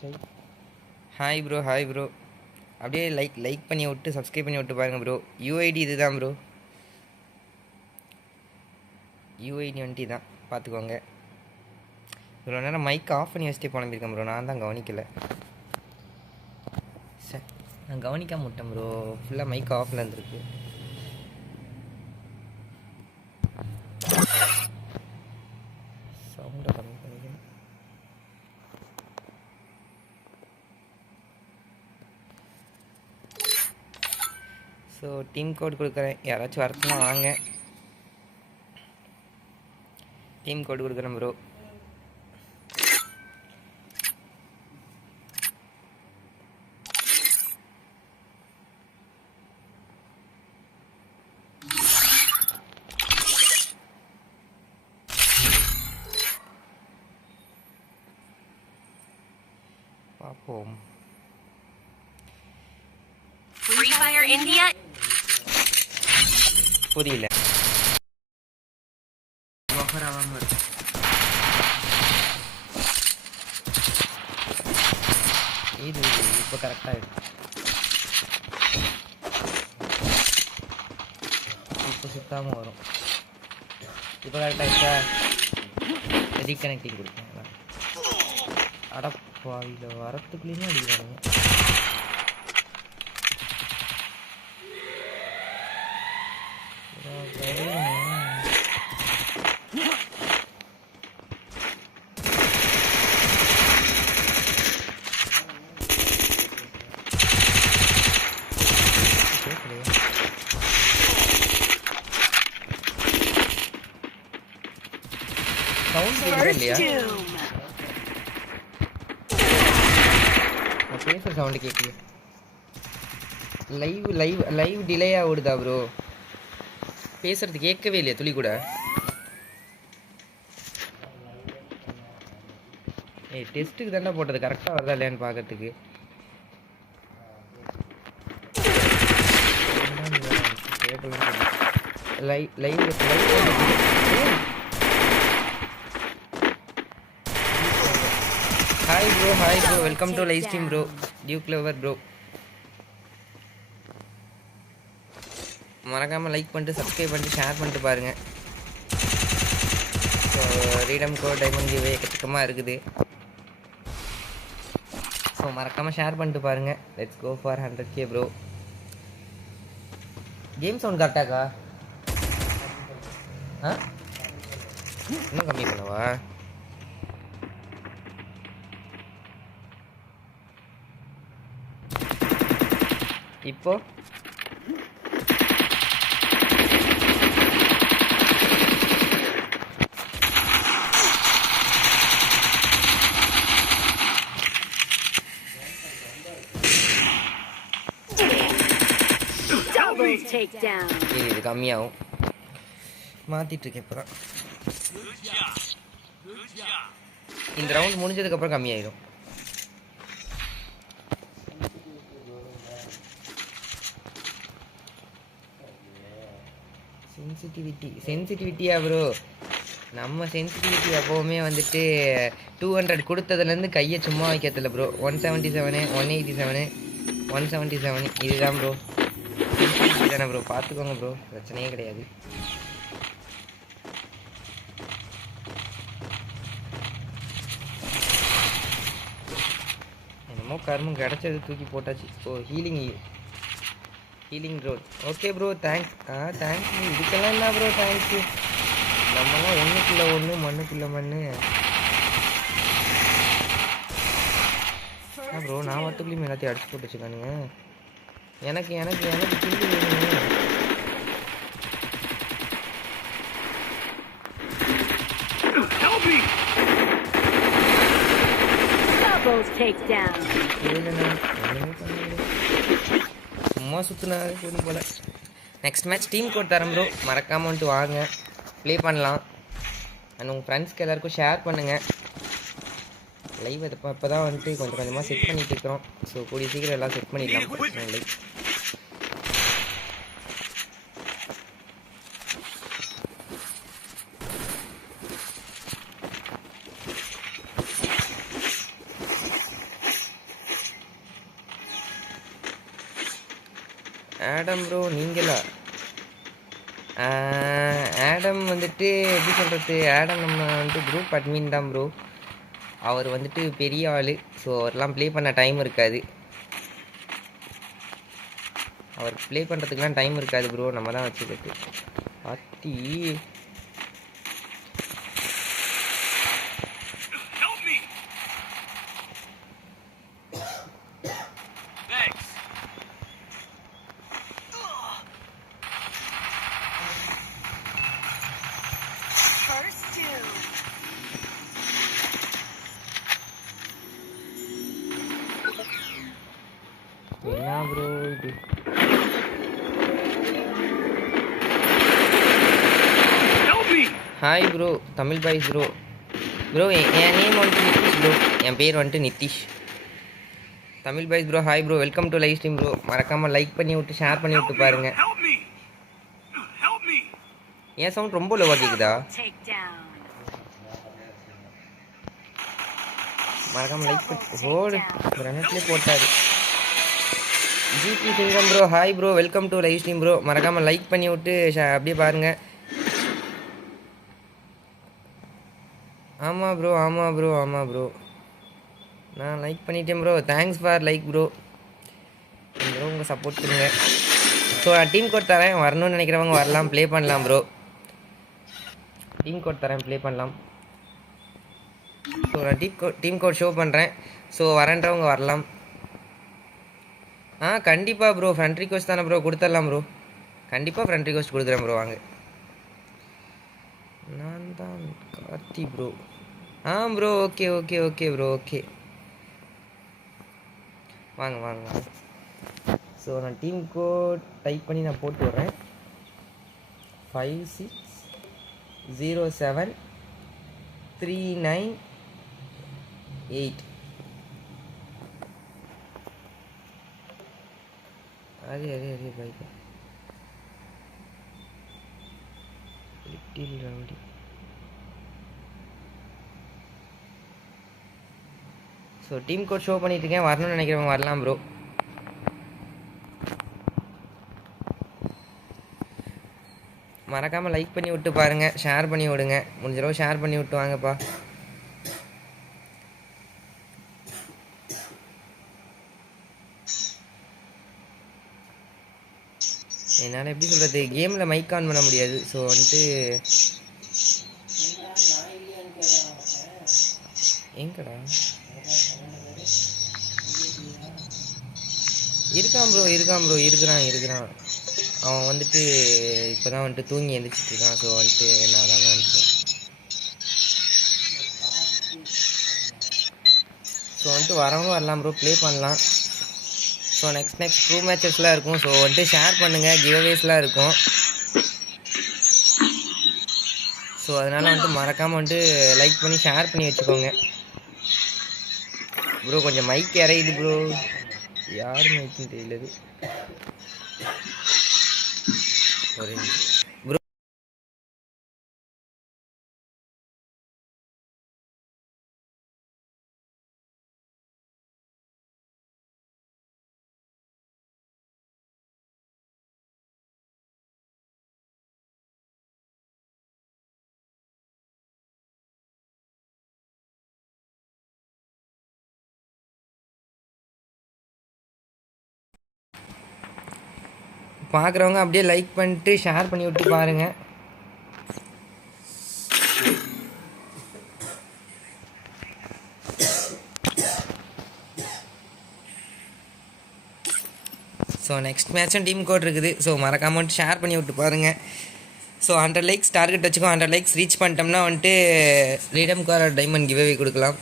Hi bro hi bro. அப்படியே like பண்ணி விட்டு சப்ஸ்கிரைப் பண்ணி விட்டு பாருங்கள் ப்ரோ. யூஐடி இது தான் ப்ரோ. யூஐடி வந்துட்டு தான் பார்த்துக்கோங்க. இவ்வளோ நேரம் மைக் ஆஃப் பண்ணி வச்சுட்டு புலம்பியிருக்கேன் ப்ரோ. நான் தான் கவனிக்கலை. சார் நான் கவனிக்காம விட்டேன் ப்ரோ. ஃபுல்லாக மைக் ஆஃபில் இருந்திருக்கு. சவுண்டை கம்மி பண்ணிக்கணும். ஸோ டீம் கோட் கொடுக்குறேன். யாராச்சும் வரச்சுன்னா வாங்க. டீம் கோட் கொடுக்குறேன் ப்ரோ. பார்ப்போம். Free Fire India. புரியல. மொஹராவாம இருக்கு. இது இப்போ கரெக்டாக இருக்கு. இப்போ சுத்தாமல் வரும். இப்போ கரெக்டாக இருக்கா? ரீகனெக்டிங் கொடுப்பேன். அடப்பா இதை வரத்துக்குள்ளேயுமே அடிக்கிறாங்க. இல்லையா பேசுற சவுண்டு கேட்குது. லைவ் டிலே ஆகுதா ப்ரோ? பேசுறது கேட்கவே இல்லையா துளி கூட? டெஸ்ட்டுக்கு தானே போட்டது, கரெக்டாக வருதா இல்லையான்னு பார்க்கறதுக்கு. Hi bro welcome to live stream bro. Duke lover bro. மறக்காமல் லைக் பண்ணிட்டு சப்ஸ்கிரைப் பண்ணிட்டு ஷேர் பண்ணிட்டு பாருங்கள். So redeem code diamond giveaway எக்கச்சக்கமாக இருக்குது. ஸோ மறக்காமல் ஷேர் பண்ணிட்டு பாருங்கள். Let's go for 100K bro. Game sound கரெக்டாக்கா? இன்னும் கம்மி பண்ணவா? இப்போ இது கம்மியாகும். மாத்திட்டு இருக்கேன். இப்போ இந்த ரவுண்ட் முடிஞ்சதுக்கப்புறம் கம்மியாயிடும். சென்சிட்டிவிட்டியா ப்ரோ? நம்ம சென்சிட்டிவிட்டி எப்போவுமே வந்துட்டு 200 கொடுத்ததுலேருந்து கையை சும்மா வைக்கிறதில்ல ப்ரோ. 177 187 177 இதுதான் ப்ரோ. சென்சிட்டிவிட்டி தானே ப்ரோ, பார்த்துக்கோங்க ப்ரோ, பிரச்சனையே கிடையாது. என்னமோ கர்மம் கிடச்சது தூக்கி போட்டாச்சு. Oh healing bro. Okay bro, thanks. Thanks. இதுக்கெல்லாம் என்ன ப்ரோ தேங்க்ஸு? நம்மலாம் ஒன்றுக்குள்ள ஒன்று மண்ணுக்குள்ள மண்ணு. ப்ரோ நான் மட்டுக்குள்ளேயும் எல்லாத்தையும் அடிச்சு போட்டு வச்சுக்கானுங்க. எனக்கு எனக்கு எனக்கு கில்லு வேணுங்க. சும்மா சுற்றுனாவே போதும் போல். நெக்ஸ்ட் மேட்ச் டீம் கோட் தரேன் ப்ரோ. மறக்காமல் வந்துட்டு வாங்க, ப்ளே பண்ணலாம். அண்ட் உங்கள் ஃப்ரெண்ட்ஸ்க்கு எல்லாேருக்கும் ஷேர் பண்ணுங்கள். லைவ் இப்போ தான் வந்துட்டு கொஞ்சம் கொஞ்சமாக செட் பண்ணிட்டு இருக்கிறோம். ஸோ கூடிய சீக்கிரம் எல்லாம் செட் பண்ணிடலாம், பிரச்சனை இல்லை. ஆடம் ப்ரோ நீங்களா? ஆடம் வந்துட்டு எப்படி சொல்கிறது, ஆடம் நம்ம வந்துட்டு குரூப் அட்மின் தான் ப்ரோ. அவர் வந்துட்டு பெரிய ஆள். ஸோ அவர்லாம் ப்ளே பண்ண டைம் இருக்காது. அவர் ப்ளே பண்ணுறதுக்குலாம் டைம் இருக்காது ப்ரோ. நம்ம தான் வச்சுக்கிட்டு அத்தி என்ன ப்ரோ இது? Hi bro, Tamil boys bro. Bro என் நேம் வந்துட்டு நிதிஷ் ப்ரோ. என் பேர் வந்துட்டு Nithish. Tamil boys bro hi bro, welcome to live stream bro. மறக்காமல் லைக் பண்ணி விட்டு ஷேர் பண்ணி விட்டு பாருங்கள். என் சவுண்ட் ரொம்ப லோவாக கேட்குதா? மறக்காமல் லைக் பண்ணி ஓடு. கிரனட்லேயே போட்டார். ஜிபி சிங்கம் bro hi bro, welcome to live stream bro. மறக்காமல் லைக் பண்ணி விட்டு அப்படியே பாருங்கள். ஆமாம் ப்ரோ ஆமாம் ப்ரோ ஆமாம் ப்ரோ, நான் லைக் பண்ணிட்டேன் bro. Thanks for like bro. Bro உங்கள் சப்போர்ட் பண்ணுங்க. ஸோ நான் டீம் கோட் தரேன், வரணும்னு நினைக்கிறவங்க வரலாம், ப்ளே பண்ணலாம் ப்ரோ. டீம் கோட் தரேன், ப்ளே பண்ணலாம். ஸோ நான் டீம் கோட் ஷோ பண்ணுறேன். ஸோ வரன்றவங்க வரலாம். கண்டிப்பாக ப்ரோ. ஃப்ரெண்ட் ரிக்வஸ்ட் தானே ப்ரோ, கொடுத்துடலாம் ப்ரோ. கண்டிப்பாக ஃப்ரெண்ட் ரிக்வஸ்ட் கொடுக்குறேன் ப்ரோ. வாங்க. நான் தான் Karthi bro. Bro okay okay okay bro okay. வாங்க வாங்க வாங்க. ஸோ நான் டீம் கோட் டைப் பண்ணி நான் போட்டு விட்றேன். 56073938. अरे अरे अरे भाई little rowdy. So team code show பண்ணிட்டு இருக்கேன், வரணும்னு நினைக்கிறவங்க வரலாம் ப்ரோ. மறக்காமல் லைக் பண்ணி விட்டு பாருங்கள், ஷேர் பண்ணி விடுங்க. முடிஞ்ச அளவு ஷேர் பண்ணி விட்டு வாங்கப்பா. என்னால் எப்படி சொல்கிறது, கேமில் மைக் ஆன் பண்ண முடியாது. ஸோ வந்துட்டு எங்கடா இருக்கான் ப்ரோ இருக்கிறான். அவன் வந்துட்டு இப்போ தான் வந்துட்டு தூங்கி எழுந்திரிச்சிட்ருக்கான். ஸோ வந்துட்டு நான் தான் வந்துட்டு ஸோ வந்துட்டு வரவங்க வரலாம் ப்ரோ, ப்ளே பண்ணலாம். ஸோ நெக்ஸ்ட் ப்ரூ மேட்சஸ்லாம் இருக்கும். ஸோ வந்துட்டு ஷேர் பண்ணுங்கள், கிவ்அவேஸ்லாம் இருக்கும். ஸோ அதனால் வந்துட்டு மறக்காமல் வந்துட்டு லைக் பண்ணி ஷேர் பண்ணி வச்சுக்கோங்க ப்ரோ. கொஞ்சம் மைக் இறையுது ப்ரோ, யார் மைக்குன்னு தெரியல ஒரு ப்ரோ. பார்க்குறவங்க அப்படியே லைக் பண்ணிட்டு ஷேர் பண்ணி விட்டு பாருங்கள். ஸோ நெக்ஸ்ட் மேட்சும் டீம் கோட் இருக்குது. ஸோ மறக்காமல் வந்துட்டு ஷேர் பண்ணி விட்டு பாருங்கள். ஸோ 100 லைக்ஸ் டார்கெட் வச்சுக்கோ. 100 லைக்ஸ் ரீச் பண்ணிட்டோம்னா வந்துட்டு ரீடம் கார் டைமண்ட் கிவ்அவே கொடுக்கலாம்.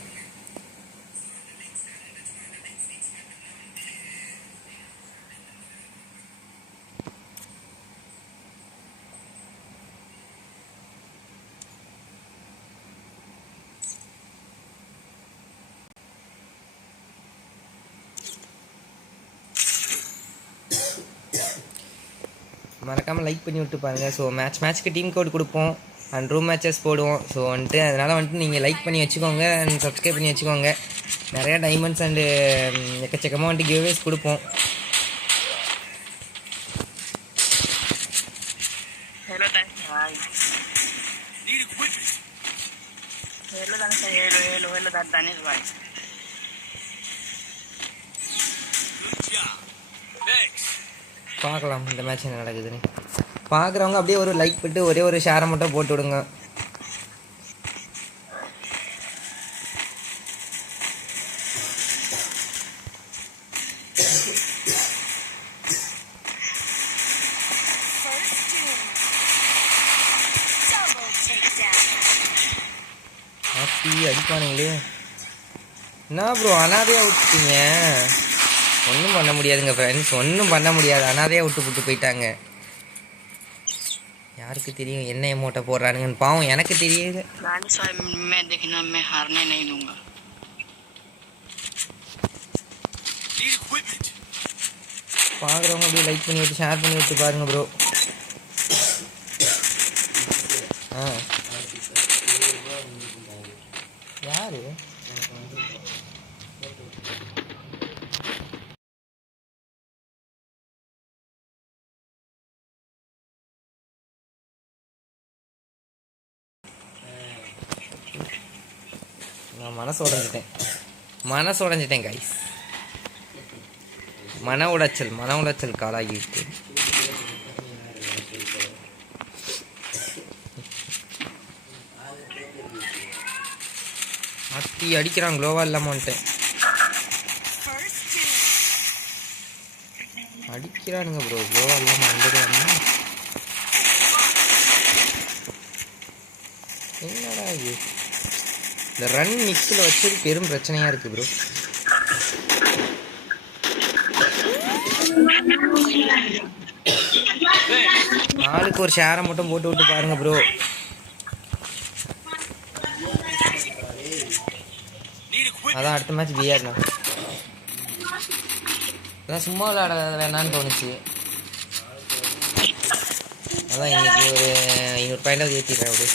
மறக்காமல் லைக் பண்ணி விட்டு பாருங்கள். ஸோ மேட்ச்க்கு டீம் கோட் கொடுப்போம் அண்ட் ரூம் மேட்சஸ் போடுவோம். ஸோ வந்துட்டு அதனால் வந்துட்டு நீங்கள் லைக் பண்ணி வச்சுக்கோங்க அண்ட் சப்ஸ்கிரைப் பண்ணி வச்சுக்கோங்க. நிறையா டைமண்ட்ஸ் அண்டு எக்கச்சக்கமாக வந்துட்டு கிவ்அவேஸ் கொடுப்போம். भाई हेलो दानिश भाई हेलो दानिश भाई பார்க்கலாம் இந்த மேட்ச் என்ன நடக்குதுன்னு. பார்க்குறவங்க அப்படியே ஒரு லைக் பண்ணிட்டு ஒரே ஒரு ஷேரை மட்டும் போட்டு விடுங்க. ஹாப்பி அடிப்பானுங்களே. என்ன ப்ரோ அனாதையாக விட்டுட்டீங்க? ஒன்றும் பண்ண முடியாதுங்க ஃப்ரெண்ட்ஸ், ஒன்றும் பண்ண முடியாது. அனாதையாக விட்டு போயிட்டாங்க. யாருக்கு தெரியும் என்ன எமோட்டை போடுறானுங்கன்னு? பாவம் எனக்கு தெரியுது. பார்க்குறவங்க அப்படியே லைக் பண்ணி விட்டு ஷேர் பண்ணி விட்டு பாருங்க ப்ரோ. யாரு நான் மனசு உடைஞ்சிட்டேன் கைஸ். மன உளைச்சல் காலாகிட்டு. அத்தி அடிக்கிறான் க்ளோவா இல்லாம வந்துட்டேன். அடிக்கிறானுங்க ப்ரோ க்ளோவா இல்லாம வந்துடுவாங்க. என்னடா இது? இந்த ரன் மிக்ஸில் வச்சது பெரும் பிரச்சனையாக இருக்குது ப்ரோ. ஆளுக்கு ஒரு ஷேரை மட்டும் போட்டு விட்டு பாருங்க ப்ரோ. அதான் அடுத்த மேட்ச் பிஆர்ண்ணா. அதான் சும்மா விளையாட வேணான்னு தோணுச்சு. அதான் இன்னைக்கு ஒரு 500 பாயிண்டாவது ஏற்றிடுறேன். அப்படி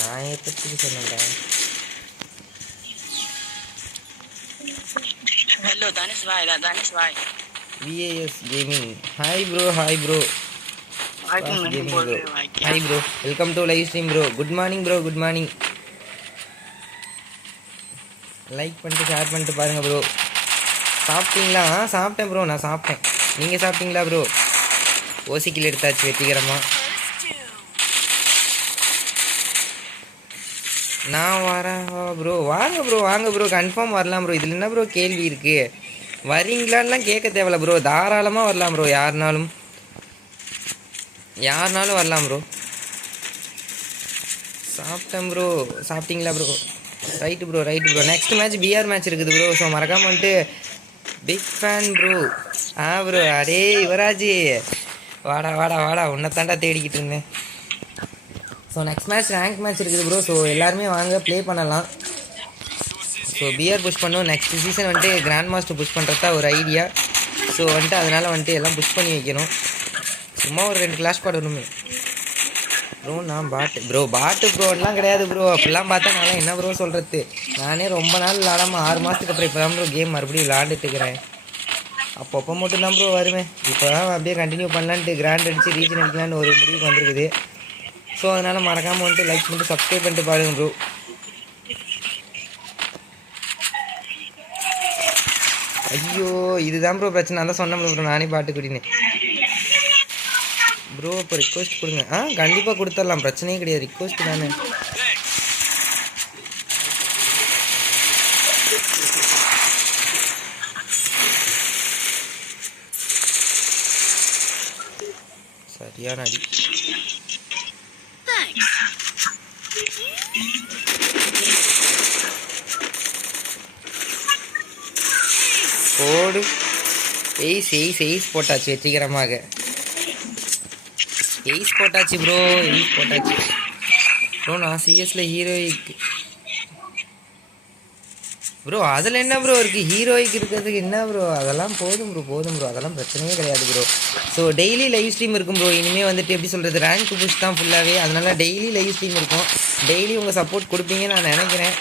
நான் ஏற்றத்துக்கு சொன்னேன். हेलो दानिश भाई VAS gaming. Hi bro hi bro welcome to live stream bro. Good morning bro good morning. Like பண்ணிட்டு ஷேர் பண்ணிட்டு பாருங்க ப்ரோ. சாப்பிட்டீங்களா? சாப்பிட்டேன் ப்ரோ, நான் சாப்பிட்டேன். நீங்கள் சாப்பிட்டீங்களா ப்ரோ? ஓசிக்கில் எடுத்தாச்சு வெற்றிகரமாக. நான் வரேன் ப்ரோ. வாங்க ப்ரோ கன்ஃபார்ம் வரலாம் ப்ரோ. இதில் என்ன ப்ரோ கேள்வி இருக்குது? வரீங்களான்லாம் கேட்க தேவையில்ல ப்ரோ, தாராளமாக வரலாம் ப்ரோ. யாருனாலும் வரலாம் ப்ரோ. சாப்பிட்டேன் ப்ரோ. சாப்பிட்டீங்களா bro? Right bro. Next match PR match இருக்குது ப்ரோ. ஸோ மறக்காம வந்துட்டு பிக் ஃபேன் ப்ரோ. ப்ரோ அடே யுவராஜ் வாடா உன்னை தாண்டா தேடிக்கிட்டு இருந்தேன். So next match rank match இருக்குது ப்ரோ. ஸோ எல்லாருமே வாங்க ப்ளே பண்ணலாம். ஸோ பிஆர் புஷ் பண்ணுவோம். நெக்ஸ்ட் சீசன் வந்துட்டு கிராண்ட் மாஸ்டர் புஷ் பண்ணுறதா ஒரு ஐடியா. ஸோ வந்துட்டு அதனால் வந்துட்டு எல்லாம் புஷ் பண்ணி வைக்கணும். சும்மா ஒரு 2 கிளாஸ் பாட் வருமே ப்ரோ. நான் பாட்டு ப்ரோலாம் கிடையாது ப்ரோ. அப்படிலாம் பார்த்தா நான் என்ன ப்ரோ சொல்கிறது? நானே ரொம்ப நாள் விளாடாமல் 6 மாதத்துக்கு அப்புறம் இப்போ தான் ப்ரோ கேம் மறுபடியும் விளாண்டுட்டு இருக்கிறேன். அப்பப்போ மட்டும்தான் ப்ரோ வருவேன். இப்போ தான் அப்படியே கண்டினியூ பண்ணலான்ட்டு கிராண்ட் அடித்து ரீஜன் அடிக்கலான்னு ஒரு முடிவுக்கு வந்துருக்குது. ஸோ அதனால் மறக்காமல் வந்துட்டு லைக் பண்ணிட்டு சப்ஸ்கிரைப் பண்ணிட்டு பாருங்க ப்ரோ. ஐயோ இதுதான் ப்ரோ பிரச்சனை. நான் தான் சொன்னேன் ப்ரோ நானே பாட்டு குடின்னு ப்ரோ. இப்போ ரிக்வெஸ்ட் கொடுங்க. கண்டிப்பாக கொடுத்துடலாம், பிரச்சனையே கிடையாது. ரிக்வெஸ்ட் தானே. சரியான அடி. போடு. எய்ஸ் போட்டாச்சு வெற்றிகரமாக. எய்ஸ் போட்டாச்சு ப்ரோ. நான் சிஎஸ்ல ஹீரோயிக் ப்ரோ. அதில் என்ன ப்ரோ இருக்குது? ஹீரோயிக் இருக்கிறதுக்கு என்ன ப்ரோ? அதெல்லாம் போதும் ப்ரோ. அதெல்லாம் பிரச்சனையே கிடையாது bro. So daily live stream இருக்கும் ப்ரோ. இனிமேல் வந்துட்டு எப்படி சொல்கிறது, ரேங்க் புஷ் தான் ஃபுல்லாகவே. அதனால டெய்லி லைவ் ஸ்ட்ரீம் இருக்கும். டெய்லி உங்கள் சப்போர்ட் கொடுப்பீங்கன்னு நான் நினைக்கிறேன்.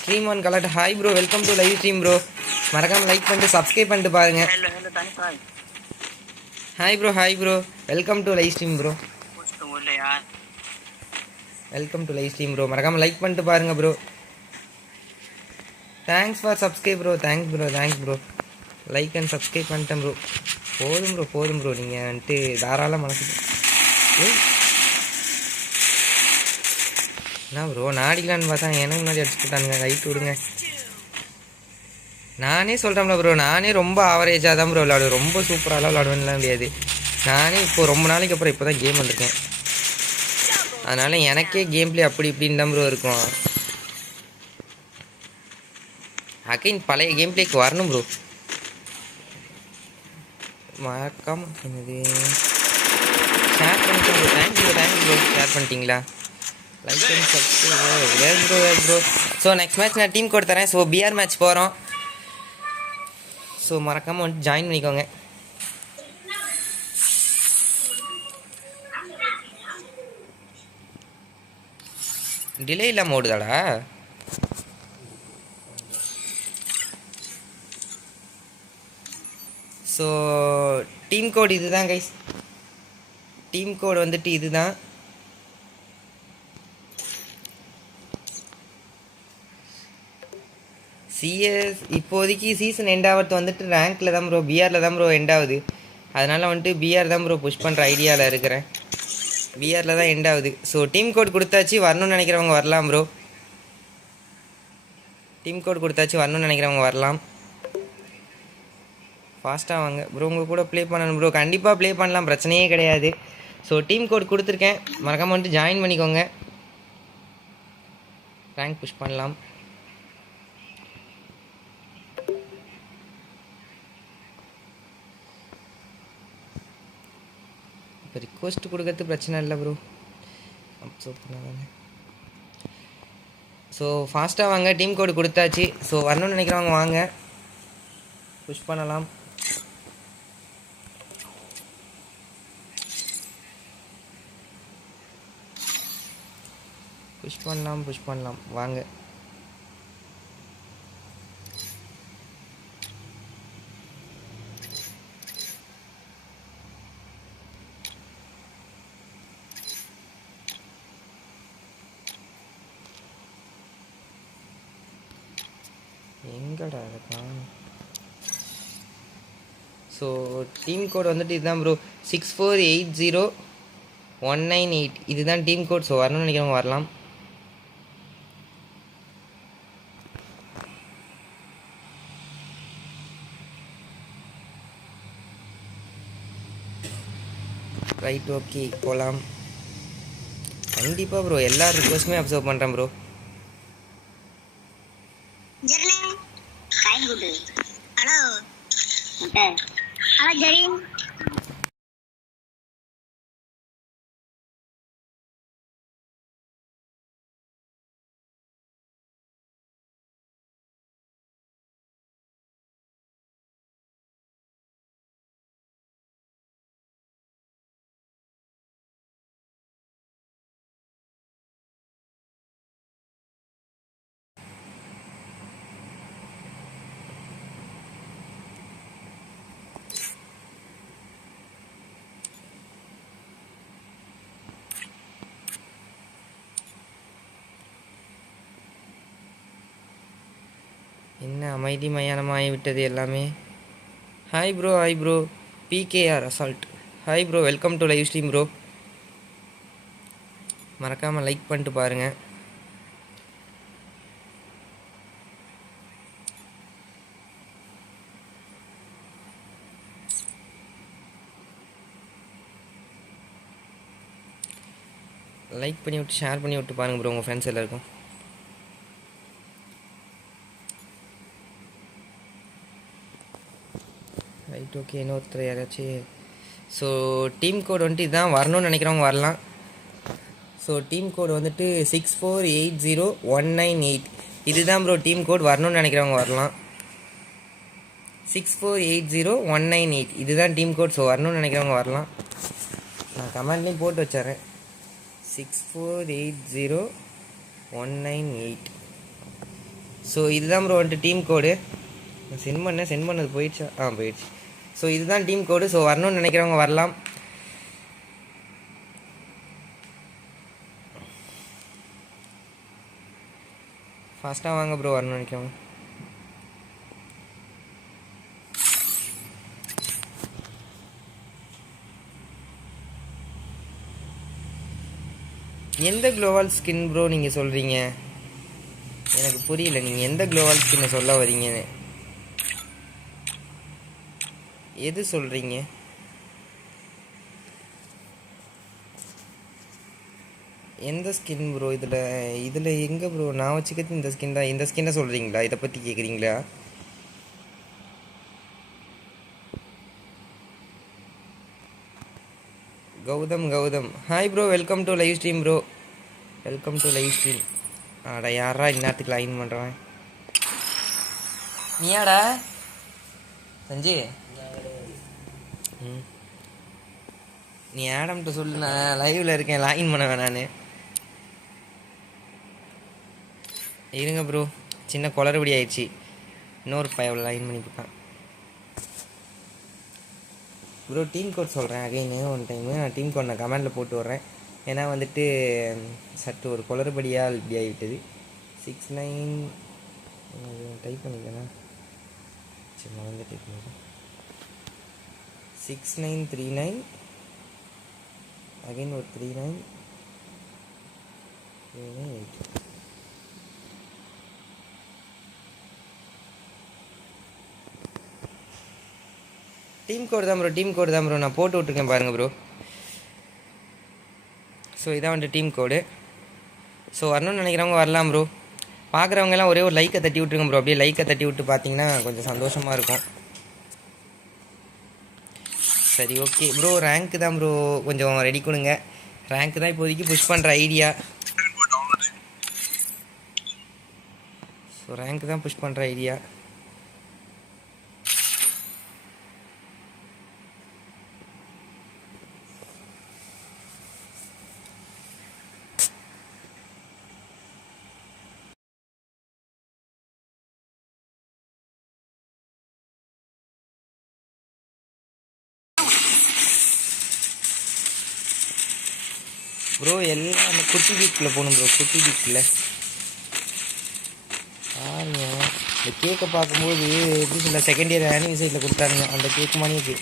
Stream one collect. Hi bro, welcome to live stream bro. மறக்காமல் லைக் பண்ணிட்டு சப்ஸ்கிரைப் பண்ணிட்டு பாருங்கள். हेलो हेलो दानिश भाई hi bro welcome to live stream bro. कुछ तो बोले यार welcome to live stream bro. மறக்காமல் லைக் பண்ணிட்டு பாருங்கள் bro. Thanks for subscribe bro. Thanks bro. Like and subscribe பண்ணிட்டேன் ப்ரோ. போதும் ப்ரோ நீங்கள் வந்துட்டு தாராள மனசுக்கு. என்ன ப்ரோ நாடிக்கலான்னு பார்த்தா எனக்கு முன்னாடி அடிச்சு போட்டானுங்க. ரைட் விடுங்க. நானே சொல்கிறேன்ல ப்ரோ, நானே ரொம்ப ஆவரேஜாக தான் ப்ரோ விளாடுவேன். ரொம்ப சூப்பராலாம் விளாடுவேன்லாம் முடியாது. நானே இப்போது ரொம்ப நாளைக்கு அப்புறம் இப்போ தான் கேம் வந்திருக்கேன். அதனால் எனக்கே கேம் பிளே அப்படி இப்படின்னு தான் ப்ரோ இருக்கும். அகைன் பழைய கேம் பிளேக்கு வரணும் ப்ரோ. மறக்காமல் என்னது ஷேர் பண்ணிட்டு தேங்க்யூ ப்ரோ. ஷேர் பண்ணிட்டீங்களா? Like and subscribe bro. So next match நான் டீம் கோட் தரேன். ஸோ பிஆர் மேட்ச் போகிறோம். ஸோ மறக்காமல் வந்துட்டு ஜாயின் பண்ணிக்கோங்க. டிலே இல்லாமல் ஓடுதாடா? ஸோ டீம் கோட் இது தான் கைஸ். டீம் கோட் வந்துட்டு இது தான். சிஎஸ் இப்போதைக்கு சீசன் எண்டாவது வந்துட்டு ரேங்க்கில் தான் ப்ரோ, பிஆரில் தான் ப்ரோ எண்டாவது. அதனால் வந்துட்டு பிஆர் தான் ப்ரோ புஷ் பண்ணுற ஐடியாவில் இருக்கிறேன். பிஆரில் தான் எண்டாவது. ஸோ டீம் கோட் கொடுத்தாச்சு, வரணும்னு நினைக்கிறவங்க வரலாம் ப்ரோ. டீம் கோட் கொடுத்தாச்சு, வரணும்னு நினைக்கிறவங்க வரலாம். ஃபாஸ்ட்டாக வாங்க ப்ரோ. உங்கள் கூட ப்ளே பண்ணணும் ப்ரோ. கண்டிப்பாக ப்ளே பண்ணலாம், பிரச்சனையே கிடையாது. ஸோ டீம் கோட் கொடுத்துருக்கேன், மறக்காமல் வந்துட்டு ஜாயின் பண்ணிக்கோங்க. ரேங்க் புஷ் பண்ணலாம். இப்போ ரிக்வஸ்ட் கொடுக்கறது பிரச்சனை இல்லை ப்ரோ. அப்சர்வ் பண்ணாதானே. ஸோ ஃபாஸ்ட்டாக வாங்க. டீம் கோடு கொடுத்தாச்சு. ஸோ வரணும்னு நினைக்கிறவங்க வாங்க, புஷ் பண்ணலாம். புஷ் பண்ணலாம் வாங்க. எங்கடா இருக்கான்? ஸோ டீம் கோட் வந்துட்டு இதுதான் ப்ரோ, 648019 இதுதான் டீம் கோட். ஸோ வரணும்னு நினைக்கிறவங்க வரலாம். ரைட் ஓகே போகலாம். கண்டிப்பாக ப்ரோ எல்லா ரிக்வஸ்ட்டுமே அப்சர்வ் பண்ணுறேன் ப்ரோ. Halo Jarin. என்ன அமைதி மயானமாகி விட்டது எல்லாமே. Hi bro. PKR assault. Hi bro, welcome to live stream bro. மறக்காமல் லைக் பண்ணிட்டு பாருங்கள். லைக் பண்ணி விட்டு ஷேர் பண்ணி விட்டு பாருங்கள் ப்ரோ உங்கள் ஃப்ரெண்ட்ஸ் எல்லாருக்கும். Right okay. இன்னொருத்தர் யாராச்சும். ஸோ டீம் கோட் வந்துட்டு இதுதான், வரணும்னு நினைக்கிறவங்க வரலாம். ஸோ டீம் கோட் வந்துட்டு 648019 இதுதான் ப்ரோ டீம் கோட். வரணும்னு நினைக்கிறவங்க வரலாம். 648019 இதுதான் டீம் கோட். ஸோ வரணும்னு நினைக்கிறவங்க வரலாம். நான் கமெண்ட்லேயும் போட்டு வச்சிட்றேன். 648019. ஸோ இதுதான் ப்ரோ வந்துட்டு டீம் கோடு. நான் சென்ட் பண்ணது போயிடுச்சா? போயிடுச்சு. ஸோ இதுதான் டீம் கோடு. ஸோ வரணும்னு நினைக்கிறவங்க வரலாம். ஃபாஸ்ட்டாக வாங்க ப்ரோ வரணும்னு நினைக்கிறவங்க. எந்த க்ளோவால் ஸ்கின் ப்ரோ நீங்கள் சொல்கிறீங்க? எனக்கு புரியல, நீங்கள் எந்த க்ளோவால் ஸ்கின்னை சொல்ல வரீங்கன்னு. எது சொல்கிறீங்க? எந்த ஸ்கின் ப்ரோ? இதில் எங்கே ப்ரோ? நான் வச்சுக்கிறது இந்த ஸ்கின் தான். இந்த ஸ்கின்னை சொல்கிறீங்களா? இதை பற்றி கேட்குறீங்களா? Gautham hi bro, welcome to live stream bro. Welcome to live stream. யாரா இந்நேரத்துக்கு லைன் பண்ணுறேன்? நீயாடா சஞ்சி? நீ ஆடம்கிட்ட சொல்லு, நான் லைவில் இருக்கேன், லாகின் பண்ண வேணான்னு. இருங்க ப்ரோ, சின்ன குளறுபடி ஆயிடுச்சு. இன்னொரு பையன் லைன் பண்ணி போட்டான் ப்ரோ. டீம் கோட் சொல்கிறேன் அகைனு ஒன் டைமு. நான் டீம் கோட் நான் கமெண்டில் போட்டு விட்றேன். ஏன்னா வந்துட்டு சற்று ஒரு குளறுபடியாக இப்படி ஆகிவிட்டது. 69 டைப் பண்ணிக்கண்ணா. சரி நான் வந்து டைப் பண்ணுறேன். 6939 அகைன் ஒரு 39 டீம் கோடு தான் ப்ரோ. நான் போட்டு விட்ருக்கேன் பாருங்கள் ப்ரோ. ஸோ இதான் வந்துட்டு டீம் கோடு. ஸோ வரணும்னு நினைக்கிறவங்க வரலாம் ப்ரோ. பார்க்குறவங்கலாம் ஒரே ஒரு லைக்கை தட்டி விட்ருங்க ப்ரோ. அப்படியே லைக்கை தட்டி விட்டு பார்த்தீங்கன்னா கொஞ்சம் சந்தோஷமாக இருக்கும். சரி ஓகே ப்ரோ. ரேங்க்கு தான் ப்ரோ கொஞ்சம் ரெடி கொடுங்க. ரேங்க்கு தான் இப்போதைக்கு புஷ் பண்ணுற ஐடியா. ஸோ ரேங்க்கு தான் புஷ் பண்ணுற ஐடியா. ப்ரோ எல்லாம் அந்த குட்டி வீக்கில் போகணும் ப்ரோ. குட்டி வீக்கில் பாருங்க. இந்த கேக்கை பார்க்கும்போது எப்படி சொல்ல, செகண்ட் இயர் ஆனிவர்சரியில் கொடுத்தாருங்க அந்த கேக் மணிக்கு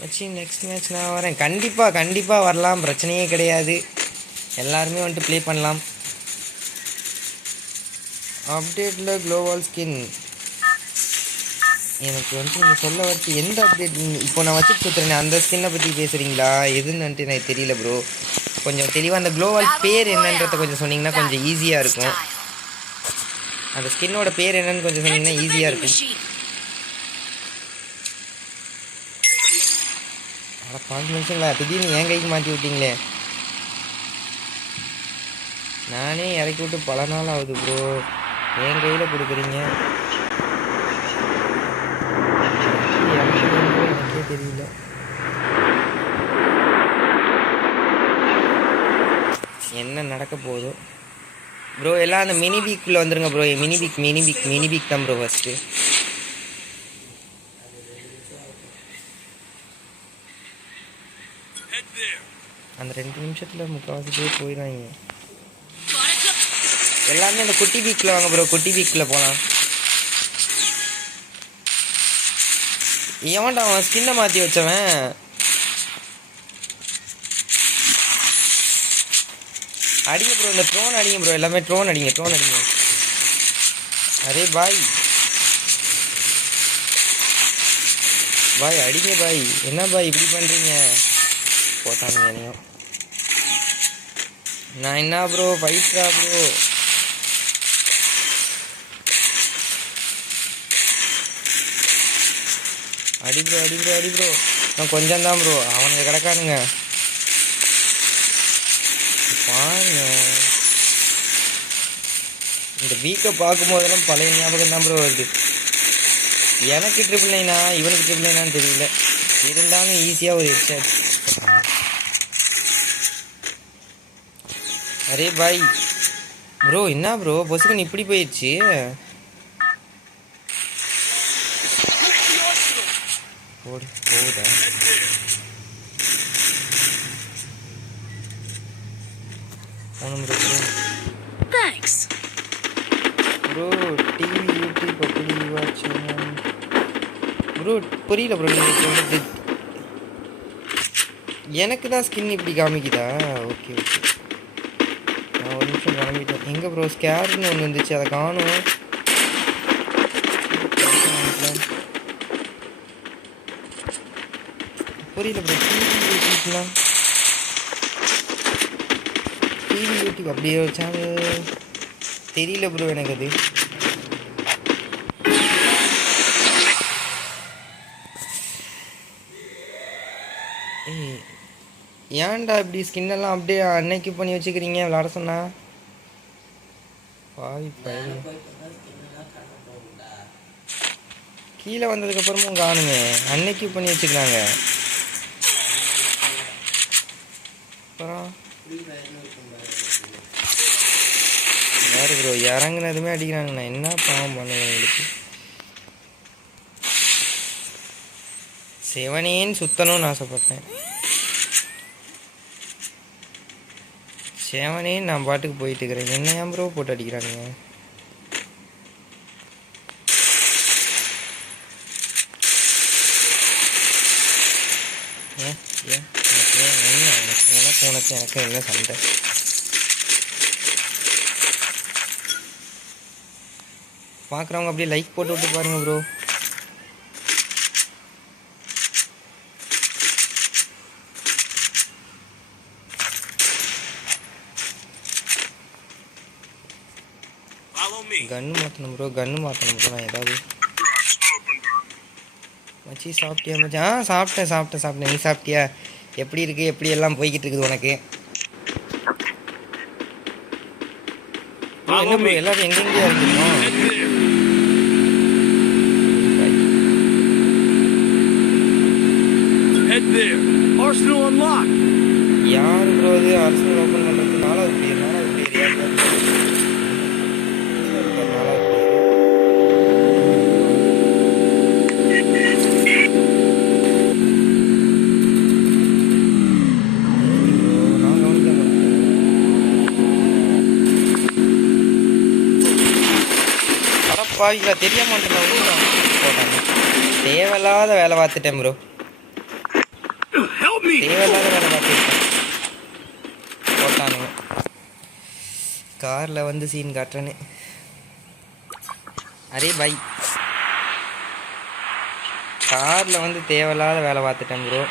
வச்சு. நெக்ஸ்ட் மேட்ச் நான் வரேன். கண்டிப்பாக வரலாம், பிரச்சனையே கிடையாது. எல்லாருமே வந்துட்டு ப்ளே பண்ணலாம். அப்டேட்டில் க்ளோவால் ஸ்கின் எனக்கு வந்துட்டு நீங்கள் சொல்ல வச்சு எந்த அப்டேட்? இப்போ நான் வச்சு சுற்றுறேன் அந்த ஸ்கின்னை பற்றி பேசுகிறீங்களா? எதுன்னு வந்துட்டு எனக்கு தெரியல ப்ரோ. கொஞ்சம் தெளிவாக அந்த க்ளோவால் பேர் என்னன்றதை கொஞ்சம் சொன்னீங்கன்னா கொஞ்சம் ஈஸியாக இருக்கும். அந்த ஸ்கின்னோட பேர் என்னன்னு கொஞ்சம் சொன்னீங்கன்னா ஈஸியாக இருக்கும். ஆனால் 5 நிமிஷங்களா திடீர்னு என் கைக்கு மாற்றி விட்டீங்களே. நானே இறக்கி விட்டு பல நாள் ஆகுது ப்ரோ. என் கையில் கொடுக்குறீங்க. எனக்கே தெரியல. என்ன நடக்க போகுதோ ப்ரோ. எல்லாம் அந்த மினி பீக்குள்ளே வந்துருங்க ப்ரோ. மினி பீக் தான் ப்ரோ ஃபஸ்ட்டு. அந்த 2 நிமிஷத்தில் முக்கால்வாசி பேர் போயிடுவாங்க. எல்லாருமே அந்த குட்டி பீக்கில் வாங்க ப்ரோ. குட்டி பீக்கில் போகலாம். எவன்டா அவன் ஸ்கின்னை மாற்றி வச்சவன்? அடிங்க ப்ரோ. இந்த ட்ரோன் அடிங்க ப்ரோ. எல்லாமே ட்ரோன் அடிங்க. அரே பாய் அடிங்க பாய். என்ன பாய் இப்படி பண்ணுறீங்க? போட்டாங்க என்னையும். நான் என்ன ப்ரோ ஃபைட்ரா ப்ரோ. அடி ப்ரோ. நான் கொஞ்சம் தான் ப்ரோ. அவனுங்க கிடக்கானுங்க பாருங்க. இந்த வீக்கை பார்க்கும்போதெல்லாம் பழைய ஞாபகம் தான் ப்ரோ வருது. எனக்கு 999 இவனுக்கு 999 தெரியல. இருந்தாலும் ஈஸியாக ஒரு ஹெட்ஷாட். Array bye bro. என்ன ப்ரோ பொசுக்குன்னு இப்படி போயிடுச்சு? போதா போகணும் ப்ரோ. ப்ரோ டிவி யூடியூப் அப்படி வாட்ச் ப்ரோ. புரியல ப்ரோ நீங்கள் சொல்கிறது. எனக்கு தான் ஸ்கின் இப்படி காமிக்குதா? ஓகே ஓகே, நான் ஒரு நிமிஷம் கிளம்பிட்டேன். எங்கே ப்ரோ ஸ்கேர்னு ஒன்று இருந்துச்சு, அதை காணும். புரியல ப்ரோ. டிவி யூடியூப் அப்படியே ஒரு சேனல் தெரியல ப்ரோ எனக்கு அது. ஏன்டா இப்படி ஸ்கின்னெல்லாம் அப்படியே அன்னைக்கு பண்ணி வச்சுக்கிறீங்க விளாட சொன்னா? பாவி பாவி, கீழே வந்ததுக்கப்புறமும் காணுங்க. அன்னைக்கு பண்ணி வச்சுக்கிறாங்க. அப்புறம் வேறு ப்ரோ இறங்குனதுமே அடிக்கிறாங்க. நான் என்ன பாவம் பண்ணுவேன் உங்களுக்கு? செவனேன்னு சுத்தணும்னு ஆசைப்பட்டேன். செவனேன்னு நான் பாட்டுக்கு போயிட்டு இருக்கிறேன். என்ன ஏன் ப்ரோ போட்டு அடிக்கிறானுங்க? ஏன் ஏன் உனக்கு எனக்கு என்ன சண்டை? பார்க்குறவங்க அப்படியே லைக் போட்டு விட்டு பாருங்க ப்ரோ. கன்று மாற்றணும் ப்ரோ, கன்று மாற்றணும் ப்ரோ. நான் ஏதாவது மச்சி சாப்பிட்டியா மச்சி? சாப்பிட்டேன். நீ சாப்பிட்டியா? எப்படி இருக்குது? எப்படி எல்லாம் போய்கிட்டு இருக்குது உனக்கு? என்ன ப்ரோ எல்லாரும் எங்கெங்கேயா இருக்கோம்? யார் ப்ரோ அது ஆர்சனல் ஓப்பன் பண்ணுறது? நாலாவது பிளேயர் பாவிங்களா தெரிய மாட்டேன். போட்டாங்க. தேவையில்லாத வேலை பார்த்துட்டேன் ப்ரோ. தேவையில்லாத வேலை பார்த்துட்டேன். போட்டானுங்க. காரில் வந்து சீன் காட்டுறேன்னு. அரே பாய், காரில் வந்து தேவையில்லாத வேலை பார்த்துட்டேன் ப்ரோ.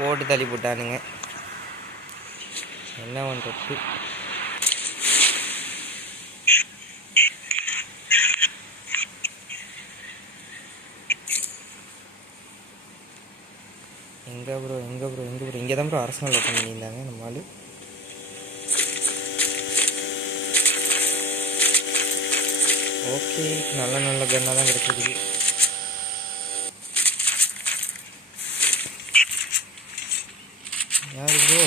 போட்டு தள்ளி போட்டானுங்க. என்ன பண்ணுறது? எங்கே ப்ரோ இங்கே தான் ப்ரோ அரசனல் ஓப்பன் பண்ணியிருந்தாங்க நம்ம ஆள். ஓகே, நல்ல கன்னாக தான் கிடச்சிருக்கு. யார் ப்ரோ?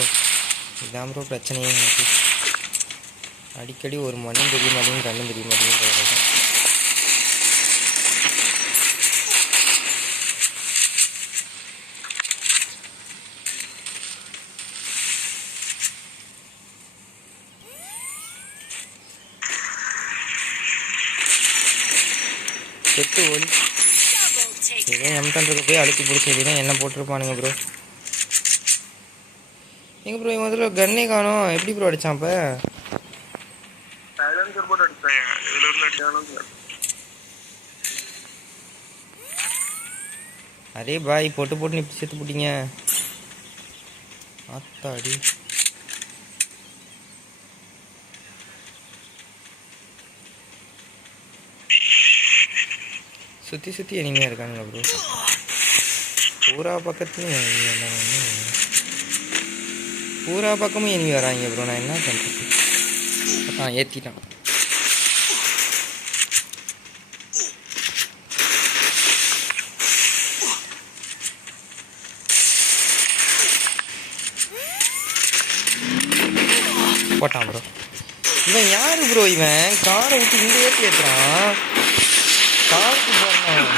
இதான் ப்ரோ பிரச்சனையே எனக்கு. அடிக்கடி ஒரு மண்ணும் தெரிய மாட்டேங்குது, கண்ணும் தெரிய மாட்டேங்குது. செத்து ஓடி ஏதோ எம்டன்றது போய் அழுத்தி பிடிச்சதுன்னா என்ன போட்டிருப்பானுங்க ப்ரோ. எங்க ப்ரோ முதல்ல கன்னே காணோம். எப்படி ப்ரோ அடிச்சான்? இப்போ அரே பாய், போட்டு இப்படி செத்து போட்டீங்க. ஆத்தாடி, சுற்றி எனிமையாக இருக்கானுங்க ப்ரோ. பூரா பக்கத்துலையும் பூரா பக்கமும் எனிமி வராங்க ப்ரோ. நான் என்ன பண்ணுறது? ஏற்றிட்டான். போட்டான் ப்ரோ. இவன் யாரு ப்ரோ? இவன் காரை விட்டு இங்கே ஏற்றி ஏற்றுறான். காருக்கு போறேன்.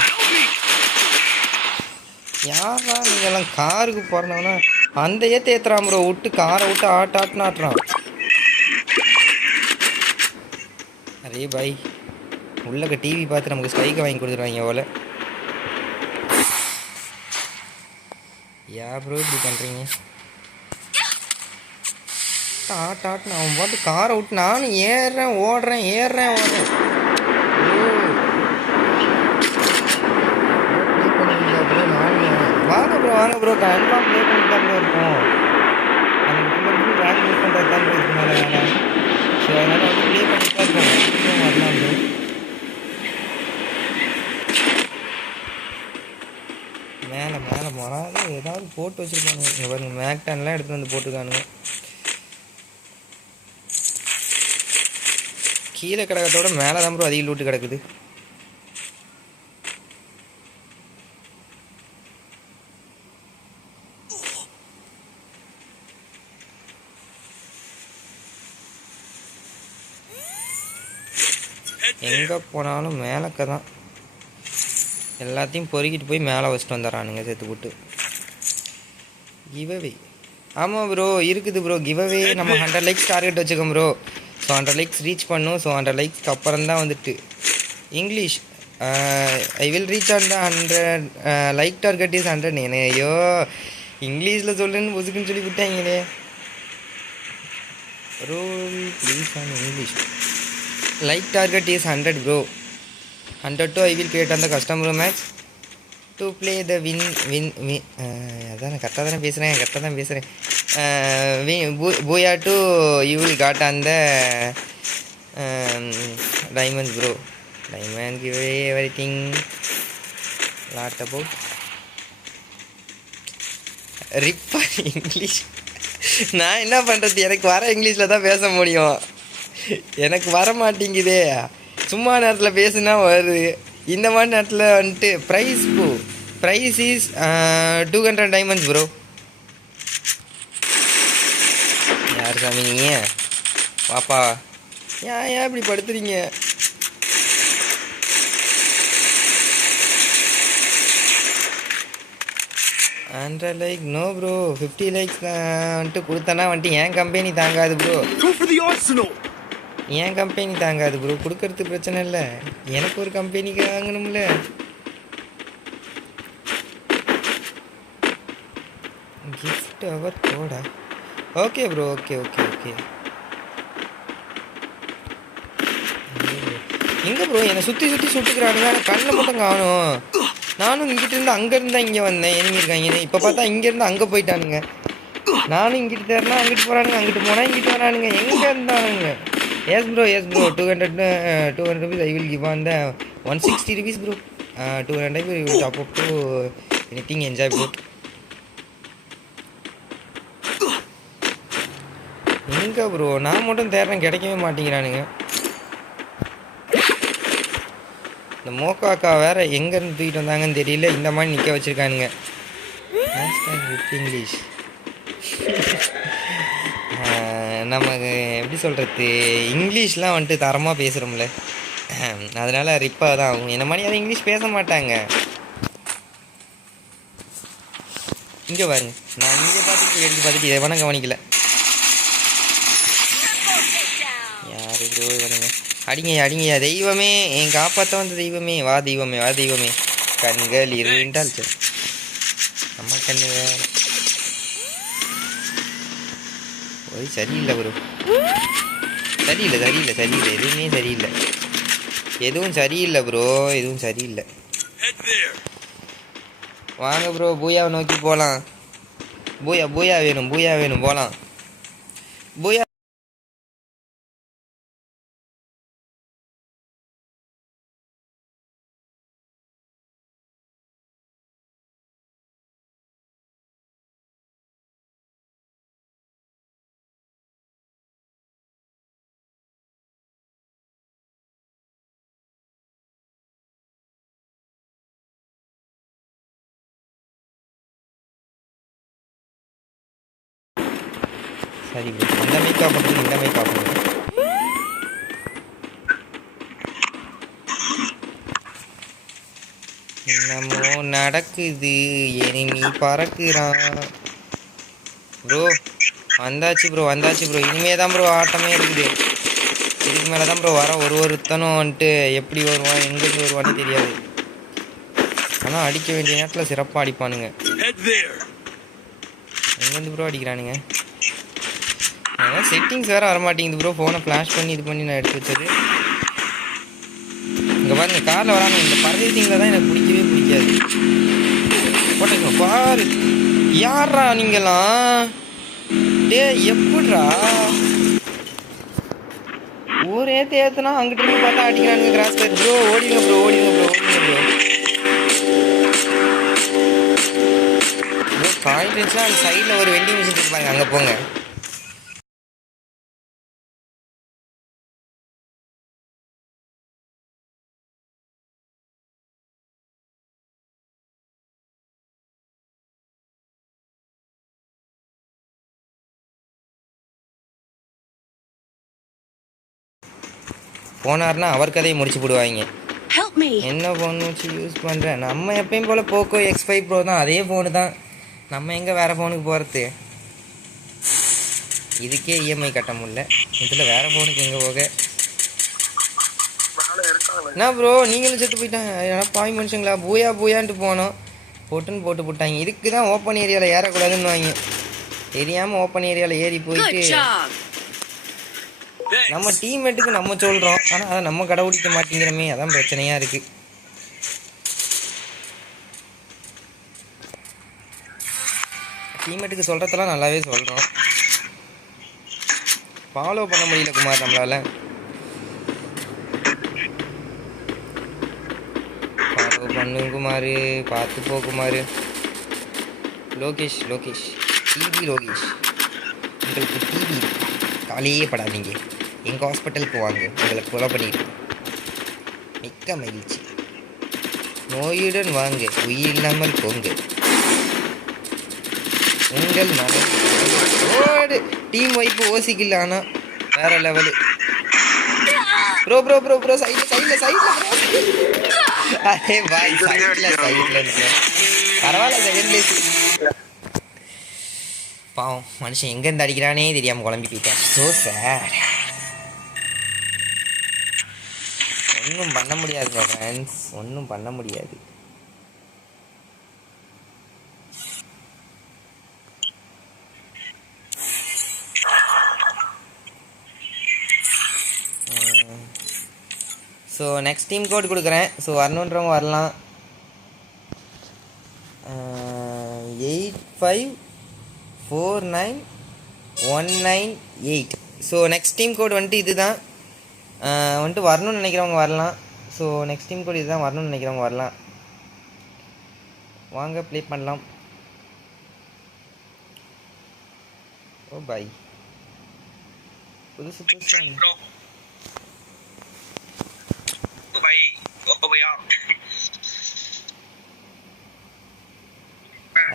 யாரா நீங்கெல்லாம் காருக்கு போறேன்னா அந்த ஏத்துறான் ப்ரோ. விட்டு காரை விட்டு ஆட்டுன்னு ஆட்டுறான். அரே பாய், உள்ளக்க டிவி பார்த்து நமக்கு ஸ்பைக்கை வாங்கி கொடுத்துருவாங்க போல. யா ப்ரோ இப்படி பண்ணுறீங்க? ஆட்டுன்னு அவன் பாட்டு காரை விட்டு நானும் ஏறுறேன் ஓடுறேன். வாங்க ப்ரோ கன்ஃபார்ம் ப்ளே பண்ணிட்டு தான் ப்ரோ இருக்கும். நமக்கு ரேங்க் யூஸ் பண்ணுறது தான் ப்ரோ இதுக்கு மேலே வேலை. ஸோ அதனால் வந்து ப்ளே பண்ணிட்டு தான் இருக்கும். வரலாம் ப்ரோ. மேலே மொறாது ஏதாவது போட்டு வச்சுருக்கானுங்க. இங்கே பாருங்க மேக்டான்லாம் எடுத்துகிட்டு வந்து போட்டுருக்கானுங்க. கீழே கிடக்கிறதோட மேலே தான் ப்ரோ அதிக லூட்டு கிடக்குது. எங்கே போனாலும் மேலக்க தான் எல்லாத்தையும் பொறுக்கிட்டு போய் மேலே வச்சுட்டு வந்துடுறானுங்க சேர்த்து போட்டு. கிவ்அவே ஆமாம் ப்ரோ இருக்குது ப்ரோ கிவ்அவே. நம்ம 100 லைக்ஸ் டார்கெட் வச்சுக்கோம் ப்ரோ. ஸோ 100 லைக்ஸ் ரீச் பண்ணும். ஸோ 100 லைக்ஸ்க்கு அப்புறம் தான் வந்துட்டு English I will reach on the 100 like target is 100. ஐயோ இங்கிலீஷில் சொல்லுன்னு புதுக்குன்னு சொல்லி விட்டாங்களே. Bro please on English. Like target is 100 bro. 100 to I will create on the customer match to play the win. அதான் கரெக்டாக தானே பேசுகிறேன். Booyah to you will got on the diamonds bro. Diamond give away everything. Lot about repair English. நான் என்ன பண்ணுறது? எனக்கு வர இங்கிலீஷில் தான் பேச முடியும். எனக்கு வர மாட்டேங்குதே. சும்மா நேரத்தில் பேசுனா வருது. இந்த மாதிரி நேரத்தில் வந்துட்டு ப்ரைஸ் இஸ் 200 டைமண்ட்ஸ் ப்ரோ. யார் சாமி நீங்கள்? பாப்பா ஏன் இப்படி படுத்துறீங்க? Hundred like no bro. 50 likes வந்துட்டு கொடுத்தனா வந்துட்டு என் கம்பெனி தாங்காது ப்ரோ. என் கம்பெனி தாங்காது ப்ரோ. கொடுக்கறது பிரச்சனை இல்லை, எனக்கு ஒரு கம்பெனிக்கு வாங்கணும்ல. கிஃப்ட் அவர் கோடா? Okay bro okay. எங்கே ப்ரோ என்னை சுற்றி சுட்டுக்கிறானுங்க. ஆனால் கண்ணில் மட்டும் காணும். நானும் இங்கிட்டிருந்து அங்கேருந்து தான் இங்கே வந்தேன். எனிமி இருக்காங்க. இப்போ பார்த்தா இங்கேருந்து அங்கே போயிட்டானுங்க. நானும் இங்கிட்டு தேர்னா அங்கிட்டு போகிறானுங்க, அங்கிட்டு போனால் இங்கிட்டு வரானுங்க. எங்கே இருந்தானுங்க? Yes bro 200 rupees I will give on the 160 rupees bro. 200 I will top up to anything enjoy bro. எங்கே ப்ரோ நான் மட்டும் தேடுறேன், கிடைக்கவே மாட்டேங்கிறானுங்க. இந்த மோக்காக்கா வேற எங்கேருந்து தூக்கிட்டு வந்தாங்கன்னு தெரியல. இந்த மாதிரி நிற்க வச்சுருக்கானுங்க. வித் இங்கிலீஷ் நமக்கு எப்படி சொல்கிறது, இங்கிலீஷ்லாம் வந்துட்டு தரமாக பேசுகிறோம்ல, அதனால் ரிப்பாக தான் ஆகும். என்ன மாதிரி அதை இங்கிலீஷ் பேச மாட்டாங்க. இங்கே பாருங்க, நான் இங்கே பார்த்துட்டு இதை வேணா கவனிக்கல. யாரு ப்ரோ வருங்க? அடிங்கய்யா தெய்வமே, என் காப்பாற்ற வந்த தெய்வமே, வா தெய்வமே. கண்கள் இருந்தால் நம்ம கண்ணு வேறு ஓய் சரியில்லை ப்ரோ. சரியில்லை எதுவும் சரியில்லை ப்ரோ. வாங்க ப்ரோ பூயாவை நோக்கி போகலாம். பூயா வேணும் போகலாம். பூயா சரி ப்ரோ, அந்த மேக்கப் பண்ணுறது இந்த மேக்கப் பண்ணுறது. என்னமோ நடக்குது, எனிமி பறக்குறான். ப்ரோ வந்தாச்சு ப்ரோ, வந்தாச்சு ப்ரோ. இனிமே தான் ப்ரோ ஆட்டமே இருக்குது. இதுக்கு மேலே தான் ப்ரோ வர ஒருத்தனும் வந்துட்டு எப்படி வருவான் எங்கேருந்து வருவான்னு தெரியாது. ஆனால் அடிக்க வேண்டிய நேரத்தில் சிறப்பாக அடிப்பானுங்க. எங்கேருந்து ப்ரோ அடிக்கிறானுங்க? அதான் செட்டிங்ஸ் வேறு வரமாட்டேங்குது ப்ரோ. ஃபோனை ஃப்ளாஷ் பண்ணி இது பண்ணி நான் எடுத்து வச்சது. இங்கே பாருங்க, காரில் வராங்க. இந்த பர்ரேசிங்கில் தான் எனக்கு பிடிக்கவே பிடிக்காது. போட்டுங்க பாரு, யாரா நீங்களாம்? டே எப்படிரா ஊரே தேத்துனா அங்கிட்டு இருந்து பார்த்தா அடிக்கிறானுங்க கிராஸ் பேர். ப்ரோ ஓடிங்க ப்ரோ, ஓடிங்க ப்ரோ, ஓடிங்க ப்ரோ. ப்ரோ பாயிண்ட் இருந்துச்சுன்னா அந்த சைடில் ஒரு வெண்டிங் மிஷின் இருப்பாங்க, அங்கே போங்க. போனார்னா அவர் கதையை முடிச்சு போடுவாங்க. என்ன ஃபோன் வச்சு யூஸ் பண்ணுறேன்? நம்ம எப்பயும் போல் போக்கோ X5 ப்ரோ தான், அதே ஃபோனு தான். நம்ம எங்கே வேறு ஃபோனுக்கு போகிறது? இதுக்கே இஎம்ஐ கட்ட முடியல, இதில் வேறு ஃபோனுக்கு எங்கே போக? என்ன ப்ரோ நீங்களும் செத்து போயிட்டாங்க? ஏன்னா பாய் மனுஷங்களா, பூயா பூயான்ட்டு போனோம், போட்டுன்னு போட்டு போட்டாங்க. இதுக்கு தான் ஓப்பன் ஏரியாவில் ஏறக்கூடாதுன்னு வாங்க. தெரியாமல் ஓப்பன் ஏரியாவில் ஏறி போயிட்டு நம்ம டீம்மேட்டுக்கு நம்ம சொல்கிறோம், ஆனால் அதை நம்ம கடைபிடிக்க மாட்டேங்கிறமே, அதான் பிரச்சனையாக இருக்குது. டீம்மேட்டுக்கு சொல்கிறதெல்லாம் நல்லாவே சொல்கிறோம், ஃபாலோ பண்ண முடியல குமார் நம்மளால். ஃபாலோ பண்ணு குமார், பார்த்து போ குமார். லோகேஷ் லோகேஷ் டிவி லோகேஷ், உங்களுக்கு டிவி காலையே படாதீங்க, எங்கள் ஹாஸ்பிட்டலுக்கு வாங்க, உங்களை கொலை பண்ணிடுவோம். மிக்க மகிழ்ச்சி. நோயுடன் வாங்க, உயிர் இல்லாமல் போங்க. உங்கள் மகன் ஓடு. டீம் வைப்பு ஓசிக்கல, ஆனால் வேற level. Bro bro bro bro சைடில் சைடில் சைடில் ப்ரோ. அதே பாய் சைடில் சைடில் பரவாயில்ல, செகண்ட் பிளேஸ். பாவம் மனுஷன் எங்கேருந்து அடிக்கிறானே தெரியாமல் குழம்பி போயிட்டேன். So sad. ஒன்றும் பண்ண முடியாதுங்க ஃப்ரெண்ட்ஸ், ஒன்றும் பண்ண முடியாது. ஸோ நெக்ஸ்ட் டீம் கோட் கொடுக்குறேன். ஸோ வரணுன்றவங்க வரலாம். 854918. ஸோ நெக்ஸ்ட் டீம் கோட் வந்துட்டு இது தான். வந்துட்டு வரணும்னு நினைக்கிறவங்க வரலாம். ஸோ நெக்ஸ்ட் டீம் கோட் இது தான், வரணும்னு நினைக்கிறவங்க வரலாம். வாங்க ப்ளே பண்ணலாம். ஓ பாய், புதுசு புதுசு.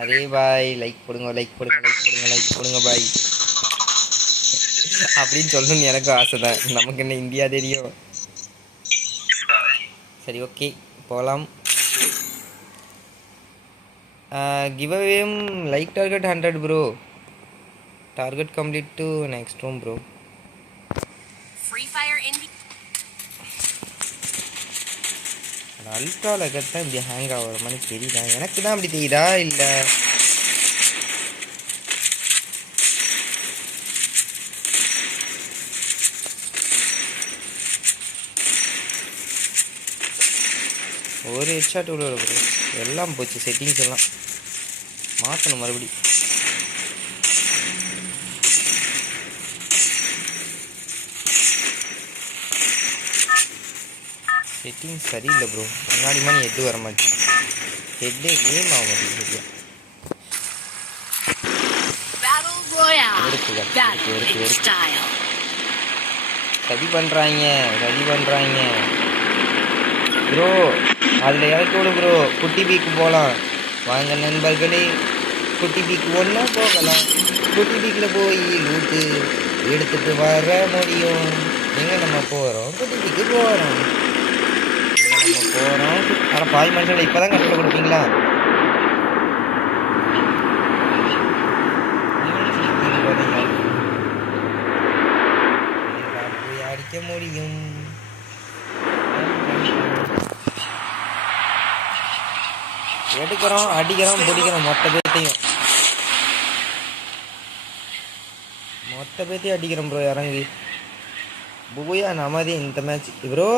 அதே பாய், லைக் போடுங்க, லைக் போடுங்க, லைக் போடுங்க, லைக் போடுங்க பாய் அப்படின்னு சொல்லணும்னு எனக்கும் ஆசை தான். நமக்கு என்ன இந்தியா தெரியும்? சரி ஓகே போகலாம். Giveaway like target 100 bro. Target complete to next room bro. Ultra லெகர் தான் இப்படி ஹேங் ஆகிற மாதிரி தெரியுதா? எனக்கு தான் அப்படி தெரியுதா இல்லை? ஒரு ஹெட்ஷாட் உள்ள ப்ரோ, எல்லாம் போச்சு, செட்டிங்ஸ் எல்லாம் மாற்றணும் மறுபடி. செட்டிங்ஸ் சரியில்லை ப்ரோ, முன்னாடி மாதிரி ஹெட்டு வர மாட்டேங்குது, ஹெட்டே கேம் ஆக மாட்டேங்குது. சரி பண்ணுறாங்க, சரி பண்ணுறாங்க ப்ரோ. அதில் இறக்கி விடு ப்ரோ, குட்டி பீக்கு போகலாம். வாங்க நண்பர்களே, குட்டி பீக்கு ஒன்றா போகலாம். குட்டி பீக்கில் போய் லூட்டு எடுத்துகிட்டு வர முடியும். எங்கே நம்ம போகிறோம்? குட்டி பீக்கு போகிறோம். நம்ம போகிறோம். ஆனால் பாதி மனுஷன் இப்போ தான் கண்ட்ரோல் கொடுப்பீங்களா? போய் அடிக்க முடியும். எடுக்கிறோம், அடிக்கிறோம், பிடிக்கிறோம். மொத்த பேத்தையும் அடிக்கிறோம் ப்ரோ. இறங்கி பூயா நமதி இந்த மேட்ச் ப்ரோ.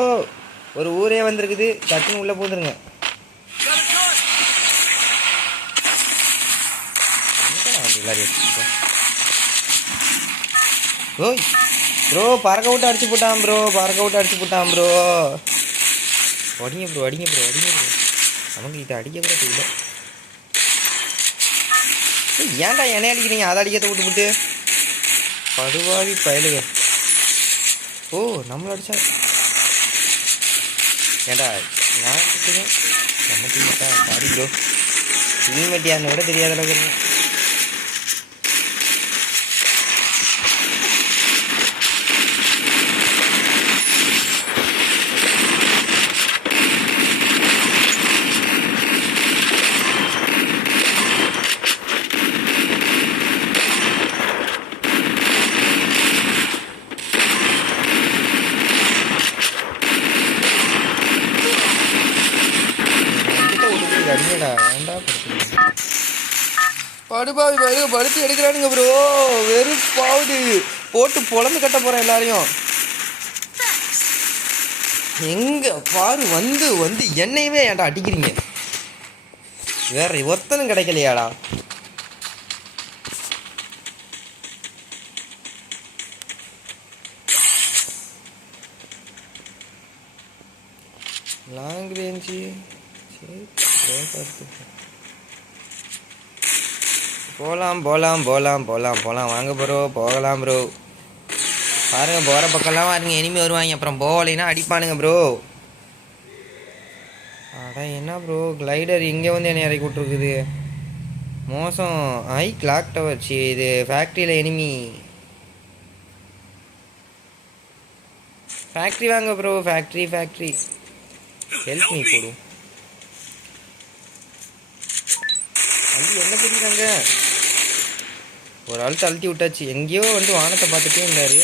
ஒரு ஊரே வந்திருக்குது, டக்குன்னு உள்ளே போந்துருங்க. ஓய் ப்ரோ, பறக்க விட்டு அடிச்சு போட்டான் ப்ரோ. அடிங்க ப்ரோ. நமக்கு இதை அடிக்க கூட தெரியல. ஏன்டா என்னை அடிக்கிறீங்க? அதை அடிக்கிறத விட்டுவிட்டு படுவாவி பயலுங்க. ஓ, நம்மள அடிச்சா ஏண்டா நான் அடிச்சுங்க. நம்ம டீமேட்டா? சாரி ப்ரோ, டீமேட் யாருன்னு கூட தெரியாத அளவுக்கு இருக்கு. படுபாவி படுத்து எடுக்கிறானுங்க ப்ரோ. வெறுப்பாவுது, போட்டு பொழந்து கட்ட போகிறேன் எல்லாரையும். எங்க பாரு வந்து என்னையவே ஏன்டா அடிக்கிறீங்க? வேற ஒருத்தனும் கிடைக்கலையாடா? லாங் ரேஞ்சு போகலாம் வாங்க ப்ரோ, போகலாம் ப்ரோ. பாருங்க, போகிற பக்கம்லாம் பாருங்க எனிமி வருவாங்க, அப்புறம் போகலைன்னா அடிப்பானுங்க ப்ரோ. அடா என்ன ப்ரோ, கிளைடர் இங்கே வந்து என்னை இறக்கி விட்ருக்குது. மோசம். Clock tower. இது ஃபேக்ட்ரியில் எனிமி. ஃபேக்ட்ரி வாங்க ப்ரோ. ஃபேக்ட்ரி ஹெல்ப் மீ போடும். அது என்ன தெரியுதாங்க, ஒரு ஆள் தள்ளி விட்டாச்சு. எங்கேயோ வந்து வானத்தை பார்த்துட்டே இருந்தாரு.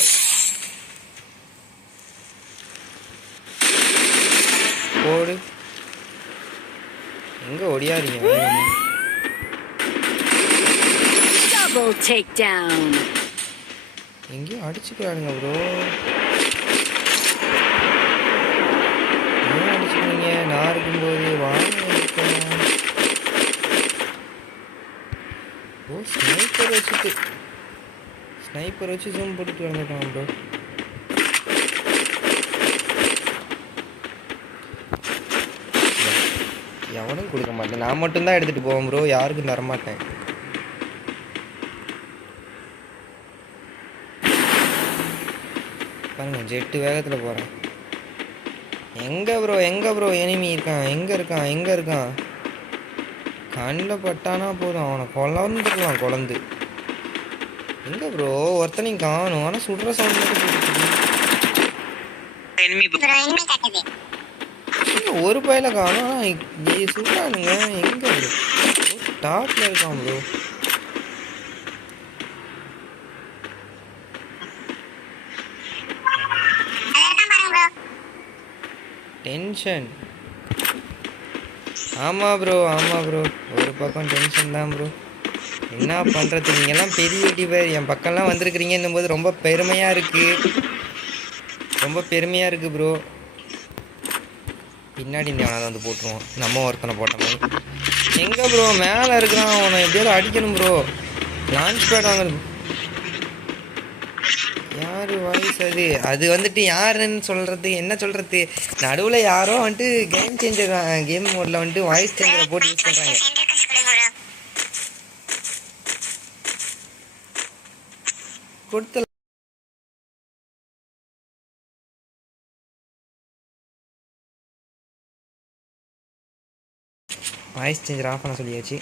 போடு, எங்க ஓடியாருங்க? எங்கேயோ அடிச்சுக்கிறானுங்க ப்ரோ. ஏன் அடிச்சுக்கிறீங்க? நான் இருக்கும்போது வாங்க. ஓ, ஸ்னைப்பர் வச்சு ஜூம் போட்டுட்டு வந்துட்டான் ப்ரோ. எவனும் கொடுக்க மாட்டேன், நான் மட்டும்தான் எடுத்துகிட்டு போவேன் ப்ரோ. யாருக்கும் தரமாட்டேன். பாருங்க, ஜெட்டு வேகத்தில் போகிறேன். எங்கே ப்ரோ எனிமி இருக்கான்? எங்கே இருக்கான்? கண்ணில் பட்டானா போதும், அவனை குழந்து. எங்கே ப்ரோ? ஒருத்தனையும் காணும், ஆனால் சுடுற சவுண்ட் ஒரு பயில காணும். ஆனால் சுடுறானுங்க. எங்கே ப்ரோ? டாப்ல இருக்கான் ப்ரோ. டென்ஷன். ஆமாம் ப்ரோ. ஒரு பக்கம் டென்ஷன் தான் ப்ரோ. என்ன பண்ணுறது? நீங்கள்லாம் பெரிய யூடியூபர், என் பக்கம்லாம் வந்திருக்கிறீங்கன்னும் போது ரொம்ப பெருமையாக இருக்குது ப்ரோ. பின்னாடி இந்த அவனை வந்து போட்டுருவோம், நம்ம ஒருத்தனை போட்ட மாதிரி. எங்கே ப்ரோ? மேலே இருக்கிறான், அவனை எப்படியாவது அடிக்கணும் ப்ரோ. லான்ச் பேட் வாங்கணும். யார் வாய்ஸ் அது வந்துட்டு யாருன்னு சொல்கிறது, என்ன சொல்கிறது? நடுவில் யாரோ வந்துட்டு கேம் மோடில் வந்துட்டு வாய்ஸ் சேஞ்சரை போட்டு யூஸ் பண்ணுறாங்க. கொடுத்து வாய்ஸ் சேஞ்சர் ஆஃப் பண்ண சொல்லியாச்சு.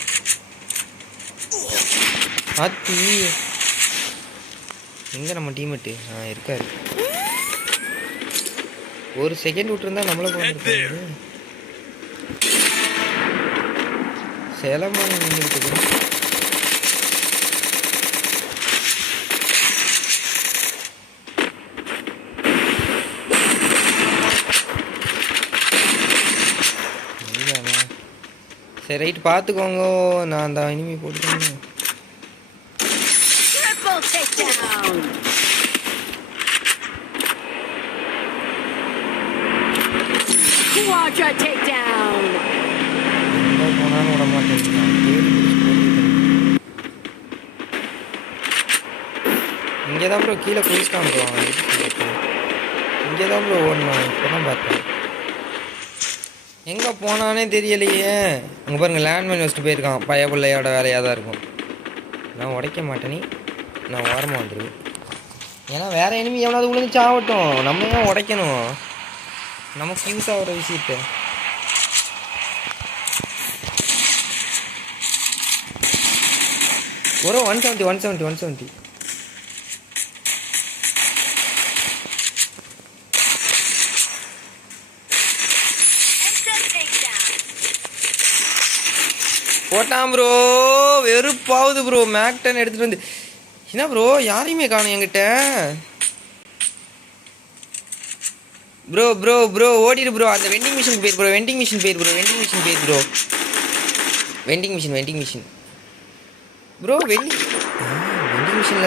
ஆத்தி எங்கே நம்ம டீமேட்டு? இருக்காரு. ஒரு செகண்ட் விட்டுருந்தா நம்மளை போயிருக்காரு. சேலமான நின்றுட்டு சரி ரைட் பார்த்துக்கோங்க. நான் அந்த இனிமே போட்டுக்கோங்க. Triple takedown. Quadra takedown. எங்கே போனாலும் விட மாட்டேங்கிறான். இங்கே தான் ப்ரோ கீழே குளிச்சுட்டான் ப்ரோ. இங்கே தான் ப்ரோ ஓடணும். இப்போ தான் பார்த்தேன். எங்கே போனானே தெரியலையே. அங்கே பாருங்கள் லேண்ட்மைன் வச்சுட்டு போயிருக்கான். பைய பிள்ளையோட வேலையாக தான் இருக்கும். நான் உடைக்க மாட்டேனே. நான் ஓரமாக வந்துடுவேன். ஏன்னா வேறு எனிமி எவனாவது விழுந்துச்சு ஆகட்டும். நம்ம ஏன் உடைக்கணும்? நமக்கு யூஸ் ஆகிற விஷயத்த. ஒரு 170. போட்டான் ப்ரோ. வெறுப்பாகுது ப்ரோ. மேக்டன் எடுத்துகிட்டு வந்து என்ன ப்ரோ யாரையுமே காணும் என்கிட்ட. ப்ரோ ஓடிடு ப்ரோ. அந்த வெண்டிங் மிஷின் போயிரு bro. Vending machine bro. Vending மிஷின்ல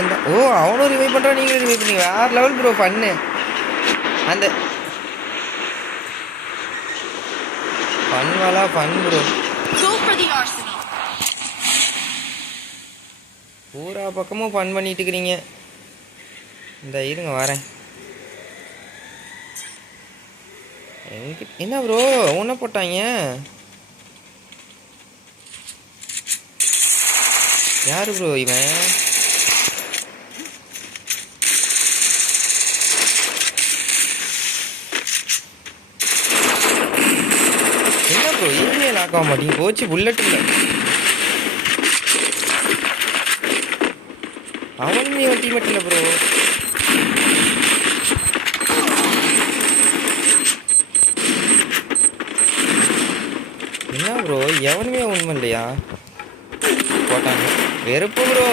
இருந்தா. ஓ அவனும் ரிவைவ் பண்ணுறான், நீங்களும் ரிவைவ் பண்ணீங்க. வேறு லெவல் ப்ரோ பண்ணு. அந்த ஃபன்வாலா ஃபன் ப்ரோ. பூரா பக்கமும் ஃபன் பண்ணிட்டு இருக்கிறீங்க. இந்த இருங்க வரேன். என்ன ப்ரோ உன்ன போட்டாங்க? யாரு ப்ரோ இவன்? என்ன ப்ரோ எதுவுமே லாக் ஆக மாட்டீங்க. போச்சு புல்லட் இல்லை. அவனுமே டீமேட் இல்லை ப்ரோ. என்ன ப்ரோ எவனுமே உண்மை இல்லையா? போட்டாங்க. வெறுப்பு ப்ரோ.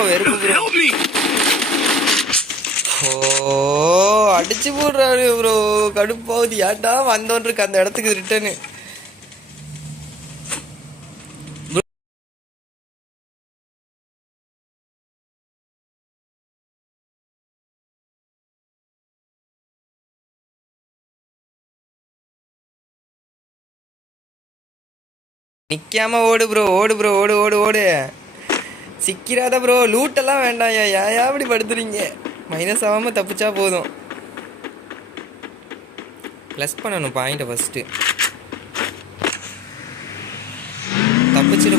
ஓ அடிச்சு போடுறாரு ப்ரோ. கடுப்பாவது. ஏன்டா வந்தோன்னு இருக்கு அந்த இடத்துக்கு ரிட்டர்னு. நிக்காம ஓடு ப்ரோ. சிக்கிறாத ப்ரோ. லூட்டெல்லாம் வேண்டாம். ஏன் அப்படி படுத்துறீங்க? மைனஸ் ஆகாமல் தப்பிச்சா போதும். ப்ளஸ் பண்ணணும் பாயிண்ட்டை ஃபஸ்ட்டு. தப்பிச்சிரு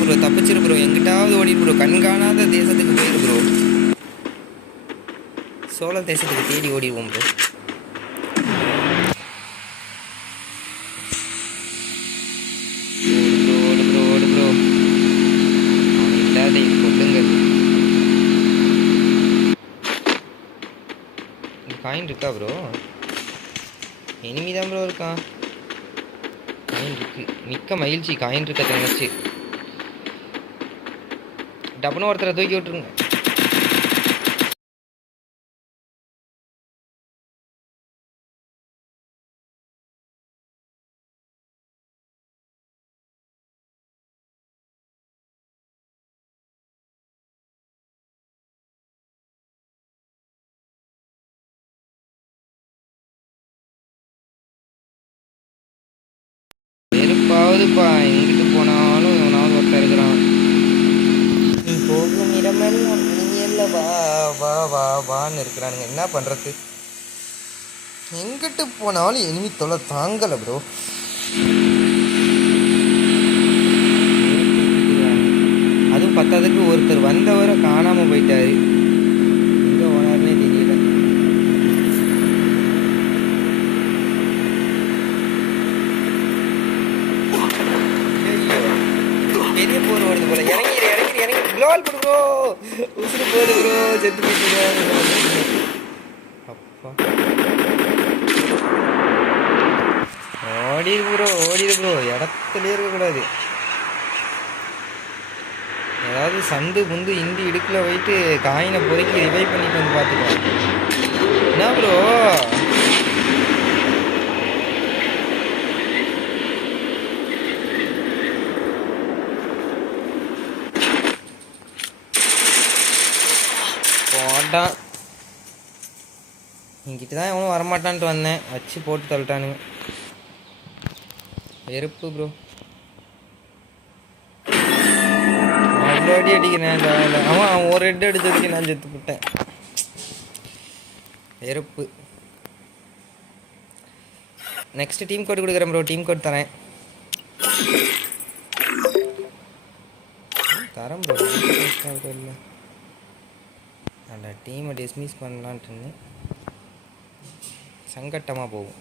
ப்ரோ. எங்கிட்டாவது ஓடிடு ப்ரோ. கண்காணாத தேசத்துக்கு போயிடு ப்ரோ. சோழ தேசத்துக்கு தேடி ஓடிடுவோம் ப்ரோ. ஓடு ப்ரோ. இல்லாத கொல்லுங்க. காயின் இருக்கா ப்ரோ? எனிமி தான் ப்ரோ இருக்கான். காயின் இருக்கு. மிக்க மகிழ்ச்சி. காயின் இருக்க தங்கச்சி. டப்புன்னு ஒருத்தரை தூக்கி விட்டுருங்க. வெறுப்பாவதுப்பா. எங்கிட்டு போனாலும் எவனாவது ஒருத்தர் இருக்கிறான். நீ போகும் இடமெல்லாம் நீ இல்ல வான்னு இருக்கிறானுங்க. என்ன பண்ணுறது? எங்கிட்டு போனாலும் எனிமி தொலை தாங்கலை ப்ரோ. அதுவும் பத்தாவதுக்கு ஒருத்தர் வந்தவரை காணாமல் போயிட்டாரு. எங்கே ஓனாருன்னே தெரியல. பெரிய போர் ஓடுது போல. இறங்கி க்ளோவால் போடு ப்ரோ. உசுறு போடு ப்ரோ. செத்து போயிட்டு அப்பா. ஓடிடு ப்ரோ. இடத்துலயே இருக்கக்கூடாது. ஏதாவது சந்து முந்து இந்தி இடுக்கில் போயிட்டு காயினை பொறுக்கி ரிவைவ் பண்ணிட்டு வந்து பார்த்துக்கோ. என்ன ப்ரோ போட்டான். இங்கிட்ட தான் எவனும் வரமாட்டான்ட்டு வந்தேன், வச்சு போட்டு தள்ளிட்டானுங்க. வெறுப்பு ப்ரோ. அவ்வளோ அடி அடிக்கிறேன். அவன் ஒரு ஹெட் அடிச்சதுக்கு நான் செத்து போட்டேன். வெறுப்பு. நெக்ஸ்ட் டீம் கோட் கொடுக்குறேன் ப்ரோ. டீம் கோட் தரேன் ப்ரோ. இல்லை அந்த டீமை டிஸ்மிஸ் பண்ணலான்ட்டு சங்கட்டமாக போகும்.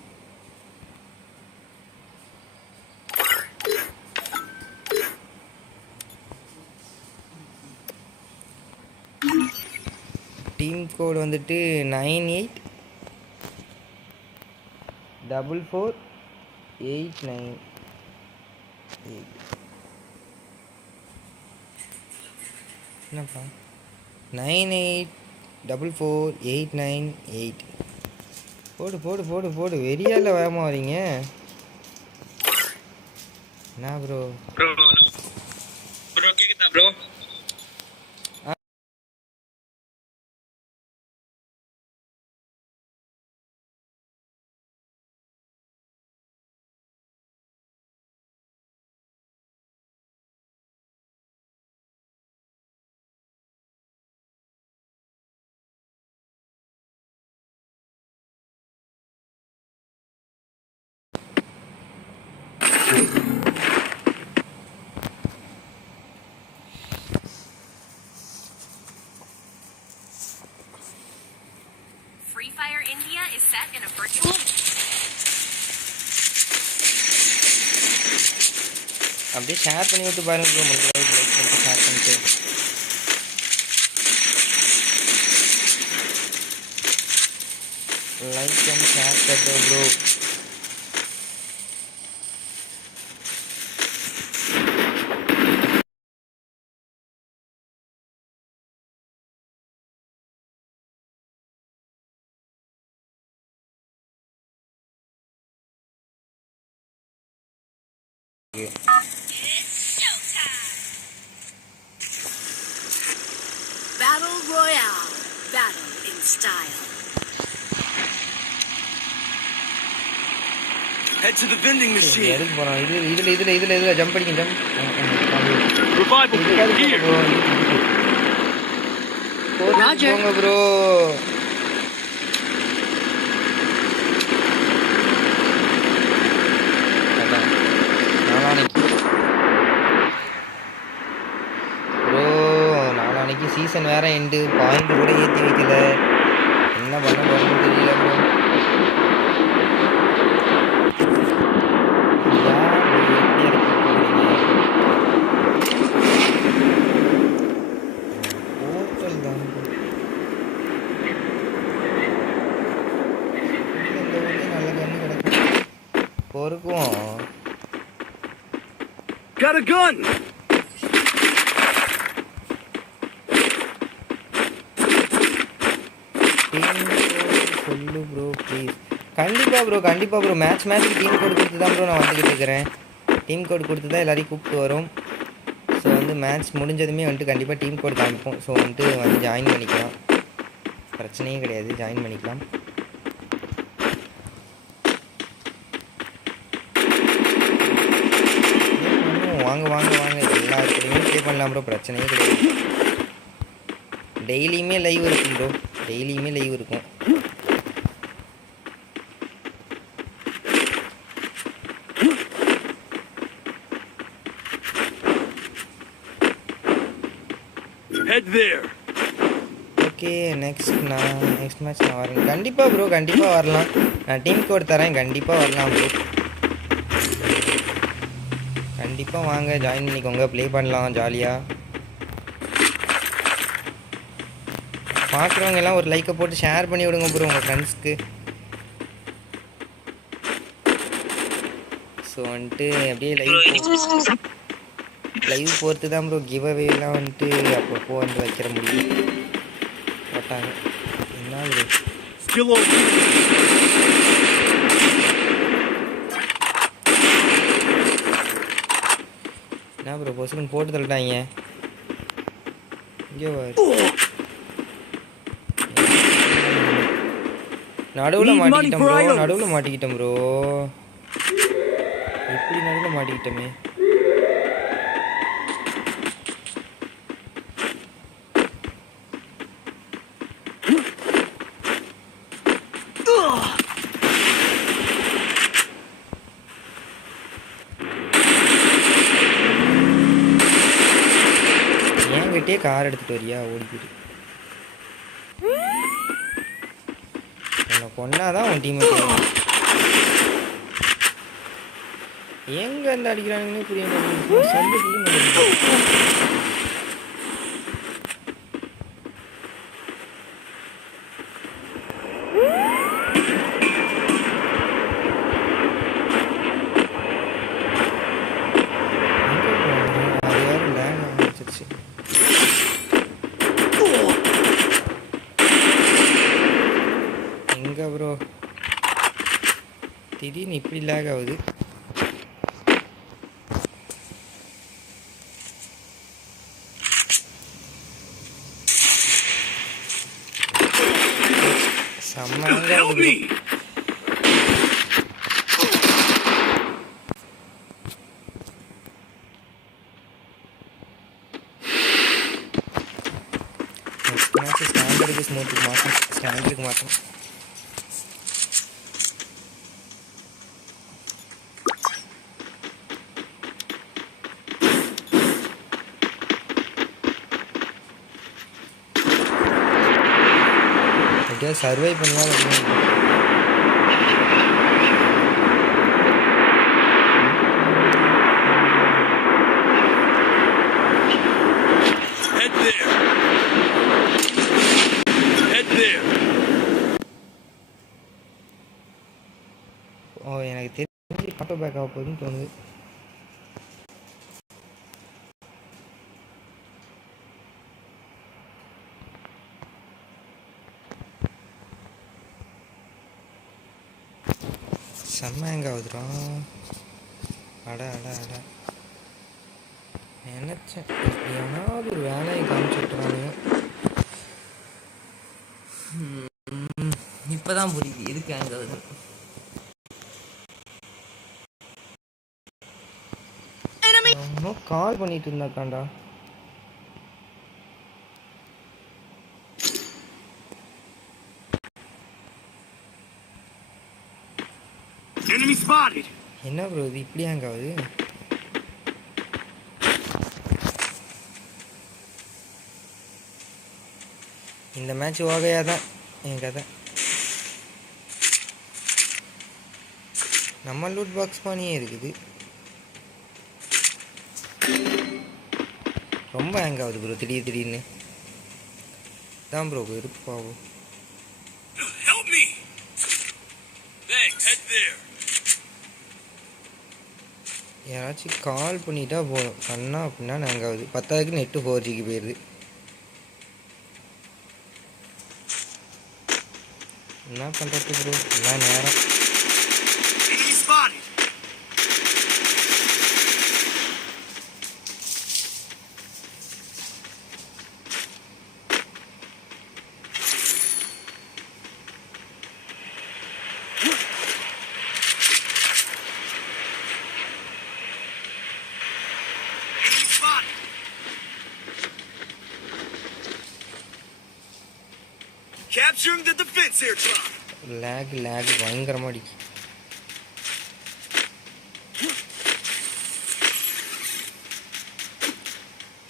டீம் கோடு வந்துட்டு 98444898. என்னப்பா 98444898. போடு போடு போடு போடு. வெறியால வேகமாக வரீங்க என்ன ப்ரோ? ப்ரோ கேக்குதா bro? Free Fire India is set in a virtual. அப்படியே ஷேர் பண்ணி விட்டு பாருங்க ப்ரோ. முடிஞ்ச லைக் பண்ணிட்டு ஷேர் பண்ணிட்டு லைக் அண்ட் ஷேர் கட்டோ bro. Battle Royale. Battle in style. Head to the vending machine. எதுக்கு போகிறோம்? இதில் ஜம்ப் அடிக்க ஜம்ப். Revival here. போங்க ப்ரோ. நாளானைக்கு சீசன் வேற எண்டு. பாயிண்ட் கூட ஏற்றி வைக்கல. என்ன பண்ண போறோம்னு தெரியல ப்ரோ. போர்ட்டல் தான் நல்ல கண்ணு கிடைக்கும் பொறுக்குவோம். Got a gun. சொல்லு ப்ரோ ப்ளீஸ். கண்டிப்பாக ப்ரோ மேட்ச்சுக்கு டீம் கோட் கொடுத்து தான் ப்ரோ நான் வந்துக்கிட்டு இருக்கிறேன். டீம் கோட் கொடுத்து தான் எல்லாரையும் கூப்பிட்டு வரும். ஸோ வந்து மேட்ச் முடிஞ்சதுமே வந்துட்டு கண்டிப்பாக டீம் கோட் காமிப்போம். ஸோ வந்துட்டு வந்து ஜாயின் பண்ணிக்கலாம், பிரச்சனையே கிடையாது, ஜாயின் பண்ணிக்கலாம். வாங்க எல்லாத்துலேயுமே ப்ளே பண்ணலாம் ப்ரோ, பிரச்சனையே கிடையாது. டெய்லியுமே லைவ் இருக்கும் ப்ரோ, டெய்லியுமே லைவ் இருக்கும். Head there. Okay next match நான் வரேன். கண்டிப்பாக ப்ரோ கண்டிப்பாக வரலாம். நான் டீம் கோட் தரேன், கண்டிப்பாக வரலாம் ப்ரோ. கண்டிப்பாக வாங்க, ஜாயின் பண்ணிக்கோங்க, ப்ளே பண்ணலாம் ஜாலியாக. பார்க்குறவங்க எல்லாம் ஒரு லைக்கை போட்டு ஷேர் பண்ணி விடுங்க ப்ரோ உங்கள் ஃப்ரெண்ட்ஸ்க்கு. ஸோ வந்துட்டு அப்படியே லைக் லைவ் பொறுத்து தான் ப்ரோ கிவ் அவேலாம் வந்துட்டு அப்பப்போ வந்து வைக்கிற முடியும். போட்டாங்க என்ன ப்ரோ Still open. என்ன ப்ரோ பொசுக்குன்னு போட்டு தள்ளிட்டாங்க. இங்கே நடுவில் மாட்டிக்கிட்டோம் ப்ரோ. நடுவில் மாட்டிக்கிட்டோம் ப்ரோ. எப்படி நடுவில் மாட்டிக்கிட்டோமே. என்கிட்டயே கார் எடுத்துட்டு வரியா? ஓடிக்கிட்டு உன்னை கொன்னாதான் உன் டீம் எங்க இருந்து அடிக்கிறானுங்கன்னு புரிய மாட்டேங்குது. எங்க ப்ரோ திடீர்னு இப்படி லேக் ஆகுது. Help me! ஸ்டாண்டர்டுக்கு ஸ்மூத்துக்கு மாற்றணும். ஸ்டாண்டர்டுக்கு மாற்றணும். எப்படியாவது சர்வை பண்ணலாம். Head there. Head there. ஓ எனக்கு தெரிஞ்சு ஆட்டோ பேக் ஆக போகுதுன்னு தோணுது. செம்ம எங்கே ஆகுதுரா? அட அட அட நினச்சேன் ஏதாவது ஒரு வேலையை காமிச்சுட்டுறானுங்க. இப்போ தான் புரியுது எதுக்கு ஹேங் ஆகுது. இன்னும் கால் பண்ணிட்டு இருந்தாக்காண்டா. Enemy spotted. என்ன ப்ரோ இது இப்படி ஹேங் ஆகுது? இந்த மேட்ச் ஓகையாக தான் என் கதை. நம்ம லூட் பாக்ஸ் பண்ணியே இருக்குது. ரொம்ப ஹேங் ஆகுது ப்ரோ திடீர்னு தான் bro இருப்பாகும். Help me. Thanks. Head there. யாராச்சும் கால் பண்ணிட்டா போதும் கண்ணா அப்படின்னா ஹேங் ஆகுது. 10க்கு நெட்டு 4Gக்கு போயிடுது. என்ன பண்ணுறது ப்ரோ எல்லாம் நேரம். Enemy spotted. Enemy spotted. Capturing the defense airdrop. Lakh பயங்கரமாக அடிக்கு.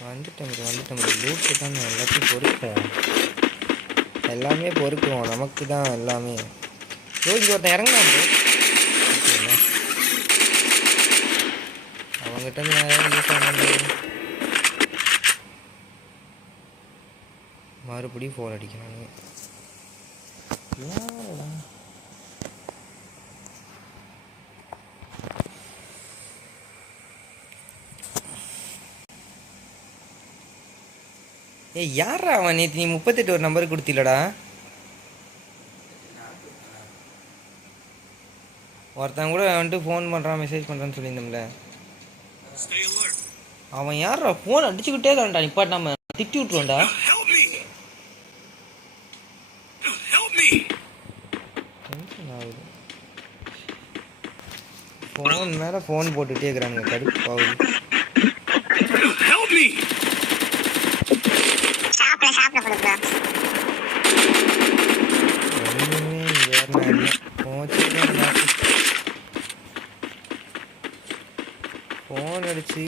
வந்துட்டேன் ப்ரோ லூட்டு தான் எல்லாத்தையும் பொறுப்போம். எல்லாமே பொறுக்குவோம் நமக்கு தான் எல்லாமே. ரோஜி ஒருத்தன் இறங்கலாம் ப்ரோ. அவங்ககிட்ட யாராவது யூஸ் ஆனாங்க. மறுபடியும் 4 அடிக்கிறானுங்க. யாரடா ஏய் யாரா அவன்? நேற்று நீ 38 ஒரு நம்பருக்கு கொடுத்திலடா. ஒருத்தன் கூட வந்துட்டு ஃபோன் பண்ணுறான் மெசேஜ் பண்ணுறான்னு சொல்லியிருந்தோம்ல. Stay alert. அவன் யாரா ஃபோன் அடிச்சுக்கிட்டே இருக்கான்டா. நிப்பாட்டாம திட்டி விட்ருவான்டா. Help me. Help me. Tension ஆகுது. ஃபோன் மேலே ஃபோன் போட்டுகிட்டே இருக்கிறானுங்க. கடுப்பு ஆகுது. Help me. ஒன்றுமே ஏறினா இல்லை. ஃபோன் அடிச்சு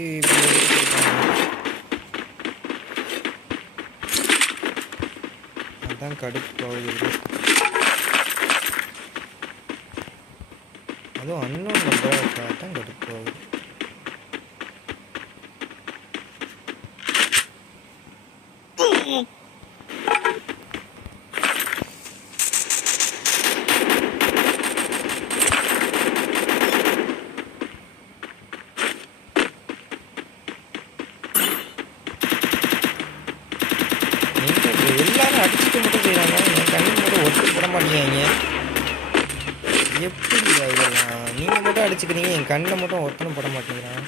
அதான் கடுப்பு ஆகுது. அதுவும் அன்னோன் நம்பர் தான் கடுப்பு ஆகுது. எல்லாரும் அடிச்சுட்டு மட்டும் செய்கிறாங்க. என் கண்ணு மட்டும் ஒட்டு போட மாட்டேங்கிறாங்க. எப்படி இதெல்லாம்? நீங்கள் மட்டும் அடிச்சுக்கிறீங்க, என் கண்ணில் மட்டும் ஒருத்தனும் போட மாட்டேங்கிறான்.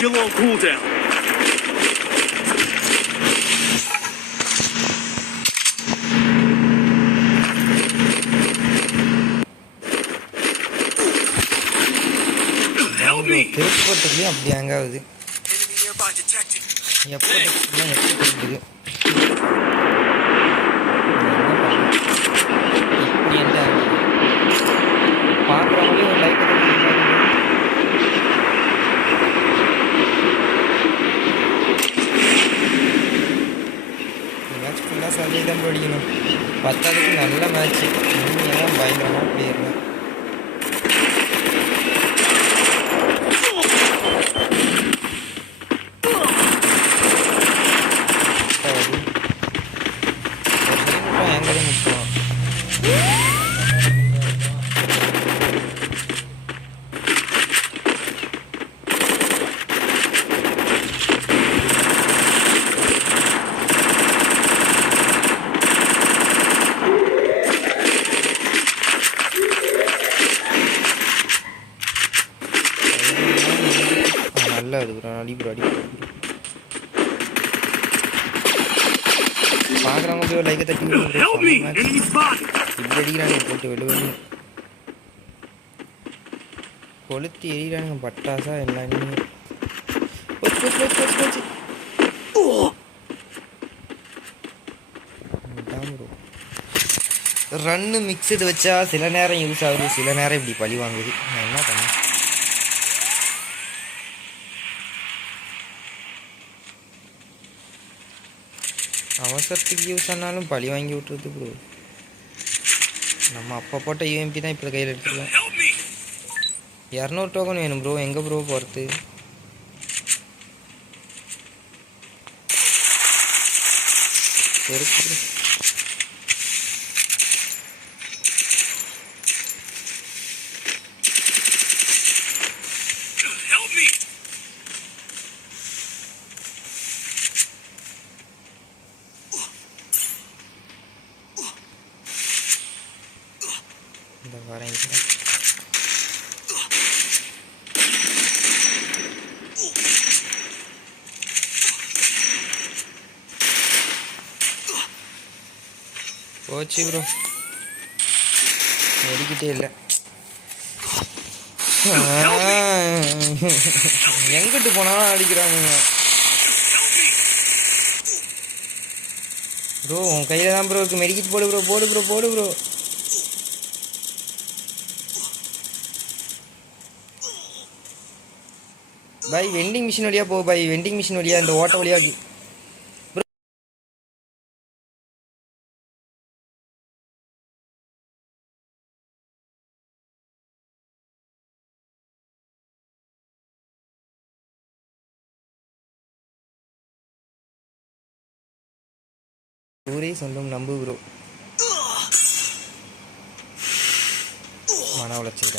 Still on cooldown. Help me. திருப்பத்துலேயும் அப்படி அங்காவது Enemy nearby detected. எப்போ தெரிஞ்சுது. பார்க்குறவங்களே ஒரு லைக் மேட்ச் ஃபுல்லாக சண்டே தான் படிக்கணும். 10க்கு நல்ல மேட்ச்சு. நீங்கள் பயங்கரமாக பிளேயர்லாம். எங்கடையும் முட்டுவான். நல்லா அது ப்ரோ. அடிப்புறம் பார்க்குறவங்க போய் லைக்கை தட்டி Help me. Enemy spotted. இப்படி அடிக்கிறானுங்க போட்டு வெளியே கொளுத்தி எறிகிறானுங்க பட்டாசா எல்லாமே. ரன்னு மிக்சடு வச்சா சில நேரம் யூஸ் ஆகுது, சில நேரம் இப்படி பழி வாங்குது. நான் என்ன பண்ணேன்? அவசரத்துக்கு யூஸ் ஆனாலும் பழி வாங்கி விட்டுருது ப்ரோ. நம்ம அப்போ போட்ட யூஎம்பி தான் இப்போ கையில் எடுத்துருக்கோம். Help me. 200 டோக்கன் வேணும் ப்ரோ. எங்கே ப்ரோ போகிறது? இருக்கு Help me. இந்த வரேன். போச்சு ப்ரோ. வெடிக்கிட்டே இல்லை. எங்கிட்டு போனாலும் அடிக்கிறாங்க ப்ரோ. உன் கையில் தான் ப்ரோ இருக்கு. மெடிக்கிட்டு போடு ப்ரோ. போடு ப்ரோ. போடு ப்ரோ. பாய் வெண்டிங் மிஷின் வழியாக போ பாய். வெண்டிங் மிஷின் வழியாக இந்த ஓட்ட வழியாக ஊரே சொந்தம் நம்பு ப்ரோ. மன உளைச்சல்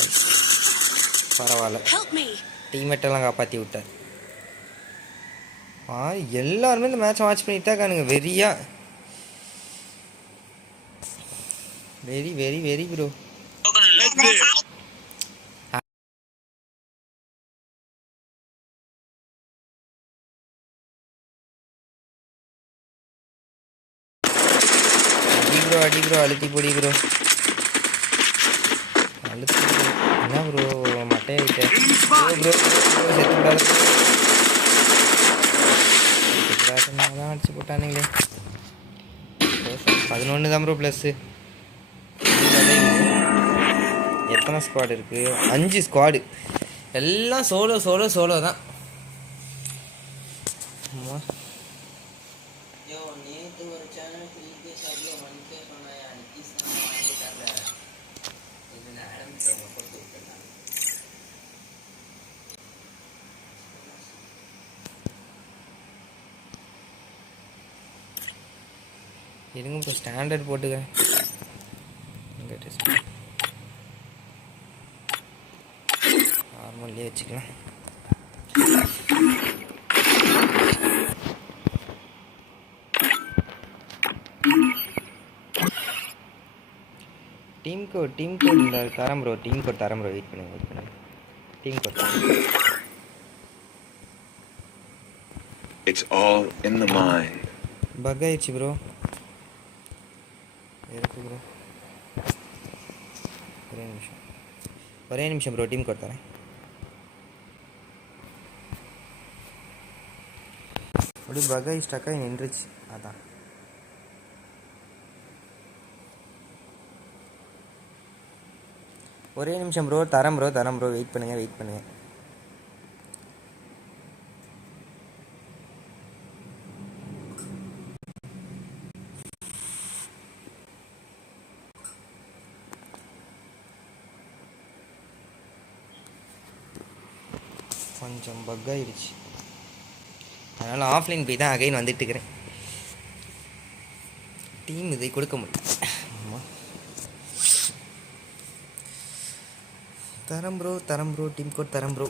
பரவாயில்ல, Help me. டீம்மேட்டெல்லாம் காப்பாற்றி விட்டார். எல்லாருமே இந்த மேட்ச் வாட்ச் பண்ணிட்டு தான் இருக்கானுங்க வெறியா. Very very very bro. Head there. அடி ப்ரோ அழுத்தி போடி ப்ரோ, அழுத்தி என்ன ப்ரோ மட்டையாயிட்ட ப்ரோ செத்துக்கூடாது தான் அடிச்சு போட்டானுங்களே. 11 தான் ப்ரோ ப்ளஸ்ஸு. எத்தனை ஸ்குவாடு இருக்குது? 5 ஸ்குவாடு, எல்லாம் சோலோ சோலோ சோலோ தான். இருங்க ப்ரோ, ஸ்டாண்டர்ட் போட்டுக்க. நார்மல்லே வச்சுக்கலாம். டீம் கோட் இந்த தரம் ப்ரோ, டீம் கோட் தரம் ப்ரோ. வெயிட் பண்ணுங்க. Team code It's all in the mind. Bug ஆயிடுச்சு ப்ரோ. இருக்கு ப்ரோ, ஒரே நிமிஷம் ப்ரோ, டீம் கோட் தரேன். அப்படி பக் ஆகி ஸ்டக்காகி நின்றுச்சு. அதான் ஒரே நிமிஷம் ப்ரோ, தரம் ப்ரோ. வெயிட் பண்ணுங்க. கொஞ்சம் பக் ஆயிடுச்சு, அதனால் ஆஃப்லைன் போய் தான் அகைன் வந்துட்டு இருக்கிறேன். டீம் இதை கொடுக்க முடியும். தரம் ப்ரோ, டீம் கோட் தரம் ப்ரோ.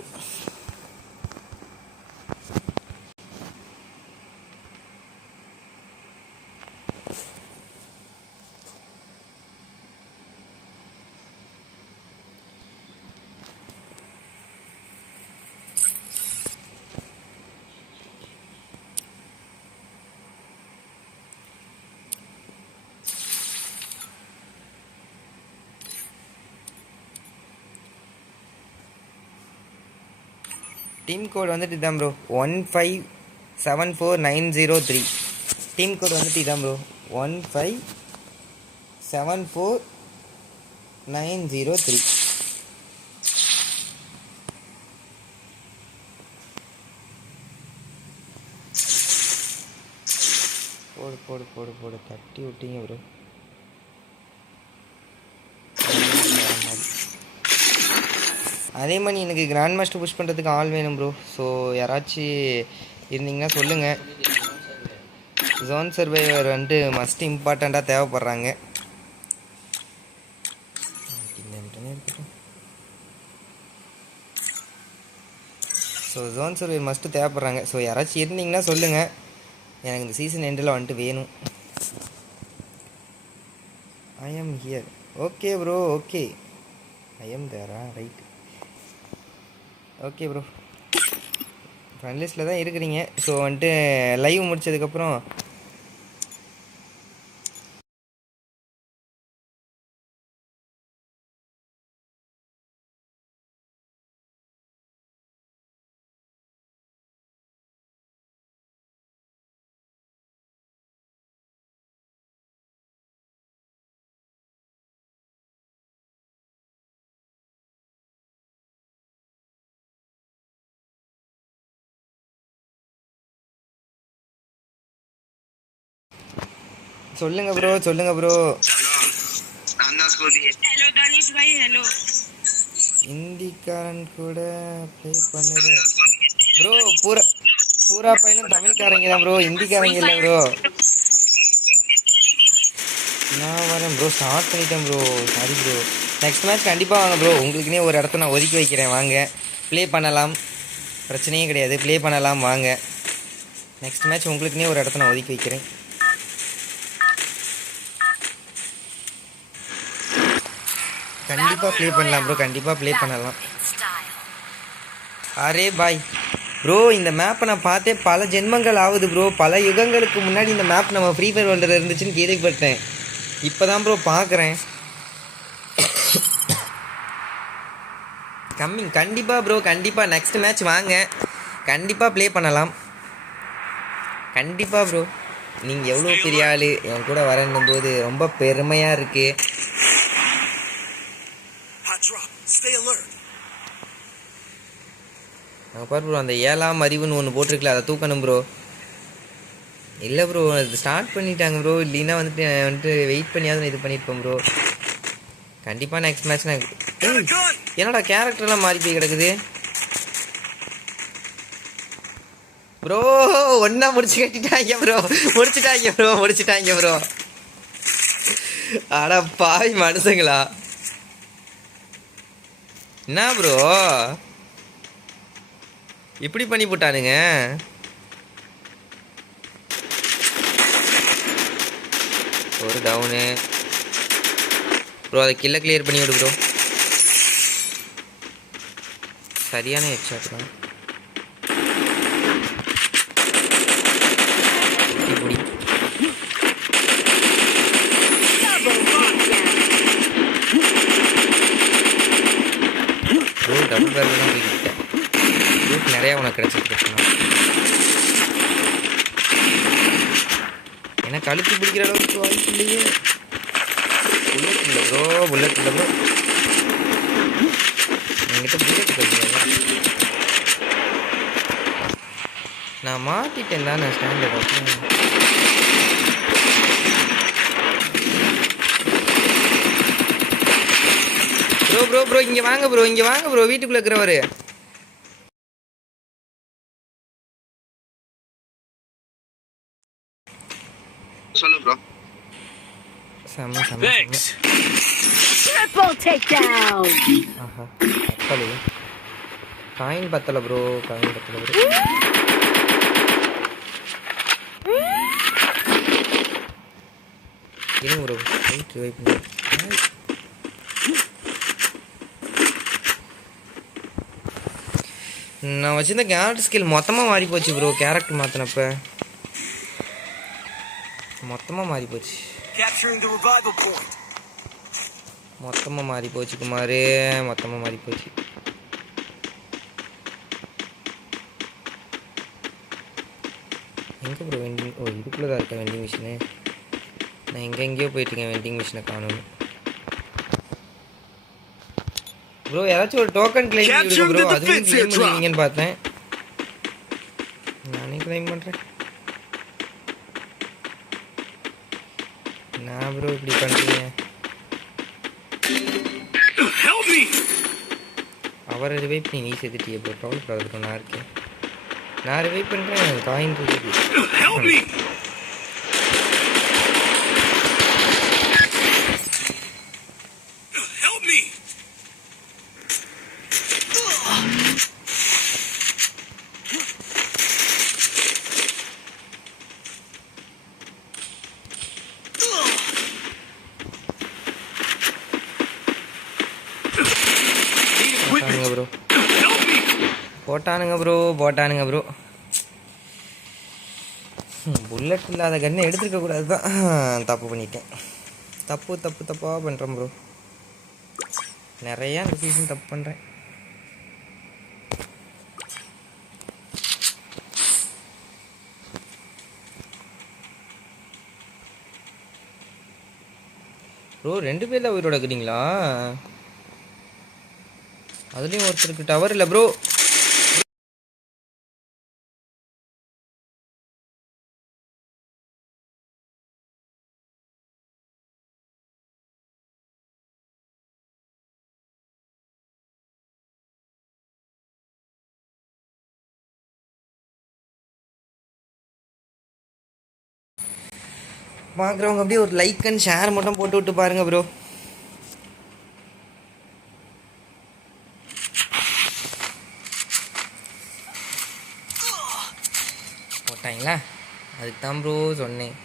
டீம் கோட் வந்துட்டு இதான் ப்ரோ, 1574903. டீம் கோட் வந்துட்டு இதான் ப்ரோ, 1574903. போடு தட்டி விட்டீங்க ப்ரோ. அதே மாதிரி எனக்கு கிராண்ட் மாஸ்டர் புஷ் பண்ணுறதுக்கு ஆள் வேணும் ப்ரோ. ஸோ யாராச்சும் இருந்தீங்கன்னா சொல்லுங்கள். ஜோன் சர்வைவர் வந்துட்டு மஸ்ட் இம்பார்ட்டண்ட்டாக தேவைப்படுறாங்க. ஸோ ஜோன் சர்வைவர் மஸ்ட்டு தேவைப்படுறாங்க. ஸோ யாராச்சும் இருந்தீங்கன்னா சொல்லுங்கள், எனக்கு இந்த சீசன் எண்டில் வந்துட்டு வேணும். I am here. Okay bro, okay. I am there, right. Okay bro, friend லிஸ்ட்டில் தான் இருக்கிறீங்க. ஸோ வந்துட்டு லைவ் முடித்ததுக்கப்புறம் சொல்லுங்க ப்ரோ. हेलो दानिश भाई, हेलो. ஹிந்திக்காரன் கூட ப்ளே பண்ணுது ப்ரோ. பூரா பையனும் தமிழ்காரங்க தான் ப்ரோ, ஹிந்திக்காரங்க இல்லை ப்ரோ. நான் வரேன் ப்ரோ, ஸ்டார்ட் பண்ணிட்டேன் bro. Sorry bro. Next match கண்டிப்பாக வாங்க ப்ரோ. உங்களுக்குனே ஒரு இடத்த நான் ஒதுக்கி வைக்கிறேன், வாங்க ப்ளே பண்ணலாம். பிரச்சனையே கிடையாது, ப்ளே பண்ணலாம் வாங்க. நெக்ஸ்ட் மேட்ச் உங்களுக்குனே ஒரு இடத்த நான் ஒதுக்கி வைக்கிறேன். கண்டிப்பாக ப்ளே பண்ணலாம் ப்ரோ, கண்டிப்பாக ப்ளே பண்ணலாம். அரே பாய் ப்ரோ, இந்த மேப்பை நான் பார்த்தே பல ஜென்மங்கள் ஆகுது ப்ரோ. பல யுகங்களுக்கு முன்னாடி இந்த மேப் நம்ம ஃப்ரீ ஃபயர் வேர்ல்டில் இருந்துச்சுன்னு கேள்விப்பட்டேன். இப்போ தான் ப்ரோ பார்க்குறேன். கம்மிங் கண்டிப்பாக ப்ரோ, கண்டிப்பாக நெக்ஸ்ட் மேட்ச் வாங்க, கண்டிப்பாக ப்ளே பண்ணலாம். கண்டிப்பாக ப்ரோ, நீங்கள் எவ்வளோ பெரிய ஆள் என் கூட வரணும் போது ரொம்ப பெருமையாக இருக்குது. Hot drop. Stay alert. பாரு ப்ரோ, அந்த 7ஆம் அறிவுன்னு ஒன்று போட்டிருக்கல, அதை தூக்கணும் ப்ரோ. இல்லை ப்ரோ, அது ஸ்டார்ட் பண்ணிட்டாங்க ப்ரோ. இல்லைன்னா வந்துட்டு வெயிட் பண்ணியாவது நான் இது பண்ணியிருப்பேன் ப்ரோ. கண்டிப்பாக நெக்ஸ்ட் மேட்ச் நான் என்னடா கேரக்டர்லாம் மாறி போய் கிடக்குது ப்ரோ. ஒன்றா முடிச்சு கட்டிட்டாங்க ப்ரோ, முடிச்சிட்டாங்க ப்ரோ. அட பாவி மனுஷங்களா, என்ன ப்ரோ இப்படி பண்ணி போட்டானுங்க. ஒரு டவுனு ப்ரோ, அதை கில்லை கிளியர் பண்ணி விடு ப்ரோ. சரியான ஹெட்ஷாட் தான். இப்படி ப்ரோ டபுள் பேர் தான் போய்கிட்டேன். ரூட் நிறையா உனக்கு கிடச்சிருக்கு. ஏன்னா கழுத்து பிடிக்கிற அளவுக்கு வாய்ப்பு இல்லையே. புல்லட் இல்லை ப்ரோ, புல்லட் இல்லை ப்ரோ. என்கிட்ட புல்லட் கிடையாது. நான் மாற்றிட்டேன் தான், நான் ஸ்டாண்டர்ட். ப்ரோ இங்கே வாங்க ப்ரோ, வீட்டுக்குள்ளே இருக்கிறவரு. சொல்லு ப்ரோ. செம்ம Thanks. Triple takedown. ஆஹா பத்தலை. காயின் பத்தலை ப்ரோ. இருங்க ப்ரோ, வெயிட் பண்ணி. நான் வச்சிருந்த கேரக்டர் ஸ்கில் மொத்தமாக மாறி போச்சு ப்ரோ. கேரக்டர் மாற்றினப்ப மொத்தமாக மாறி போச்சு. மொத்தமாக மாறி போச்சு குமார், மொத்தமாக மாறி போச்சு. எங்கே ப்ரோ வெண்டிங்? ஓ இதுக்குள்ளே தான் இருக்கேன் வெண்டிங் மிஷினு. நான் எங்கெங்கேயோ போயிட்டுருக்கேன், வெண்டிங் மிஷினை காணணும் ப்ரோ. யாராச்சும் ஒரு டோக்கன் கிளைம் பண்ணி ப்ரோ. அதுவும் கிளைம் பண்ணுவீங்கன்னு பார்த்தேன், நானே கிளைம் பண்ணுறேன். நான் ப்ரோ இப்படி பண்ணுறீங்க? அவரை ரிவைவ் பண்ணி நீ செத்துட்டியே ப்ரோ. ட்ரவுல் ப்ராப்ளம் நான் இருக்கேன், நான் ரிவைவ் பண்ணுறேன். காயின் இருக்குது. போட்டானுங்க ப்ரோ. புல்லட் இல்லாத கன்னை எடுத்துருக்க கூடாது தான், தப்பு பண்ணிட்டேன். தப்பாக பண்ணுறேன் ப்ரோ. நிறையா இந்த சீசன் தப்பு பண்ணுறேன். ப்ரோ 2 பேரில் உயிரோட இருக்கிறீங்களா? அதுலேயும் ஒருத்தருக்கு டவர் இல்லை ப்ரோ. பார்க்குறவங்க அப்படியே ஒரு லைக் அண்ட் ஷேர் மட்டும் போட்டு விட்டு பாருங்கள் ப்ரோ. போட்டாங்களா? அதுக்கு தான் ப்ரோ சொன்னேன்.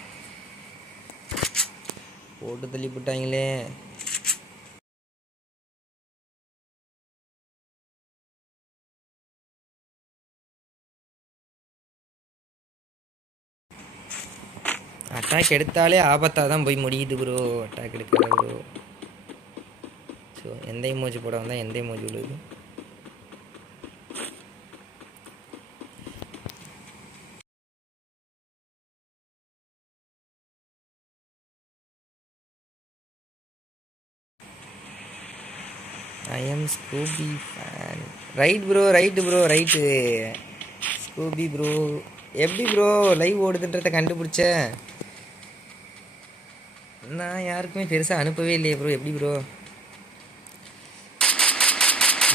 போட்டு தள்ளி போட்டாங்களே. அட்டாக் எடுத்தாலே ஆபத்தாக தான் போய் முடியுது ப்ரோ. அட்டாக் எடுக்கல ப்ரோ. ஸோ எந்த இமோஜி போட வந்தால் எந்த இமோஜி விழுது? I am Scooby fan. Right bro, right bro, right. Scooby bro எப்படி ப்ரோ லைவ் ஓடுதுன்றதை கண்டுபிடிச்ச? நான் யாருக்குமே பெருசாக அனுப்பவே இல்லையே ப்ரோ. எப்படி bro?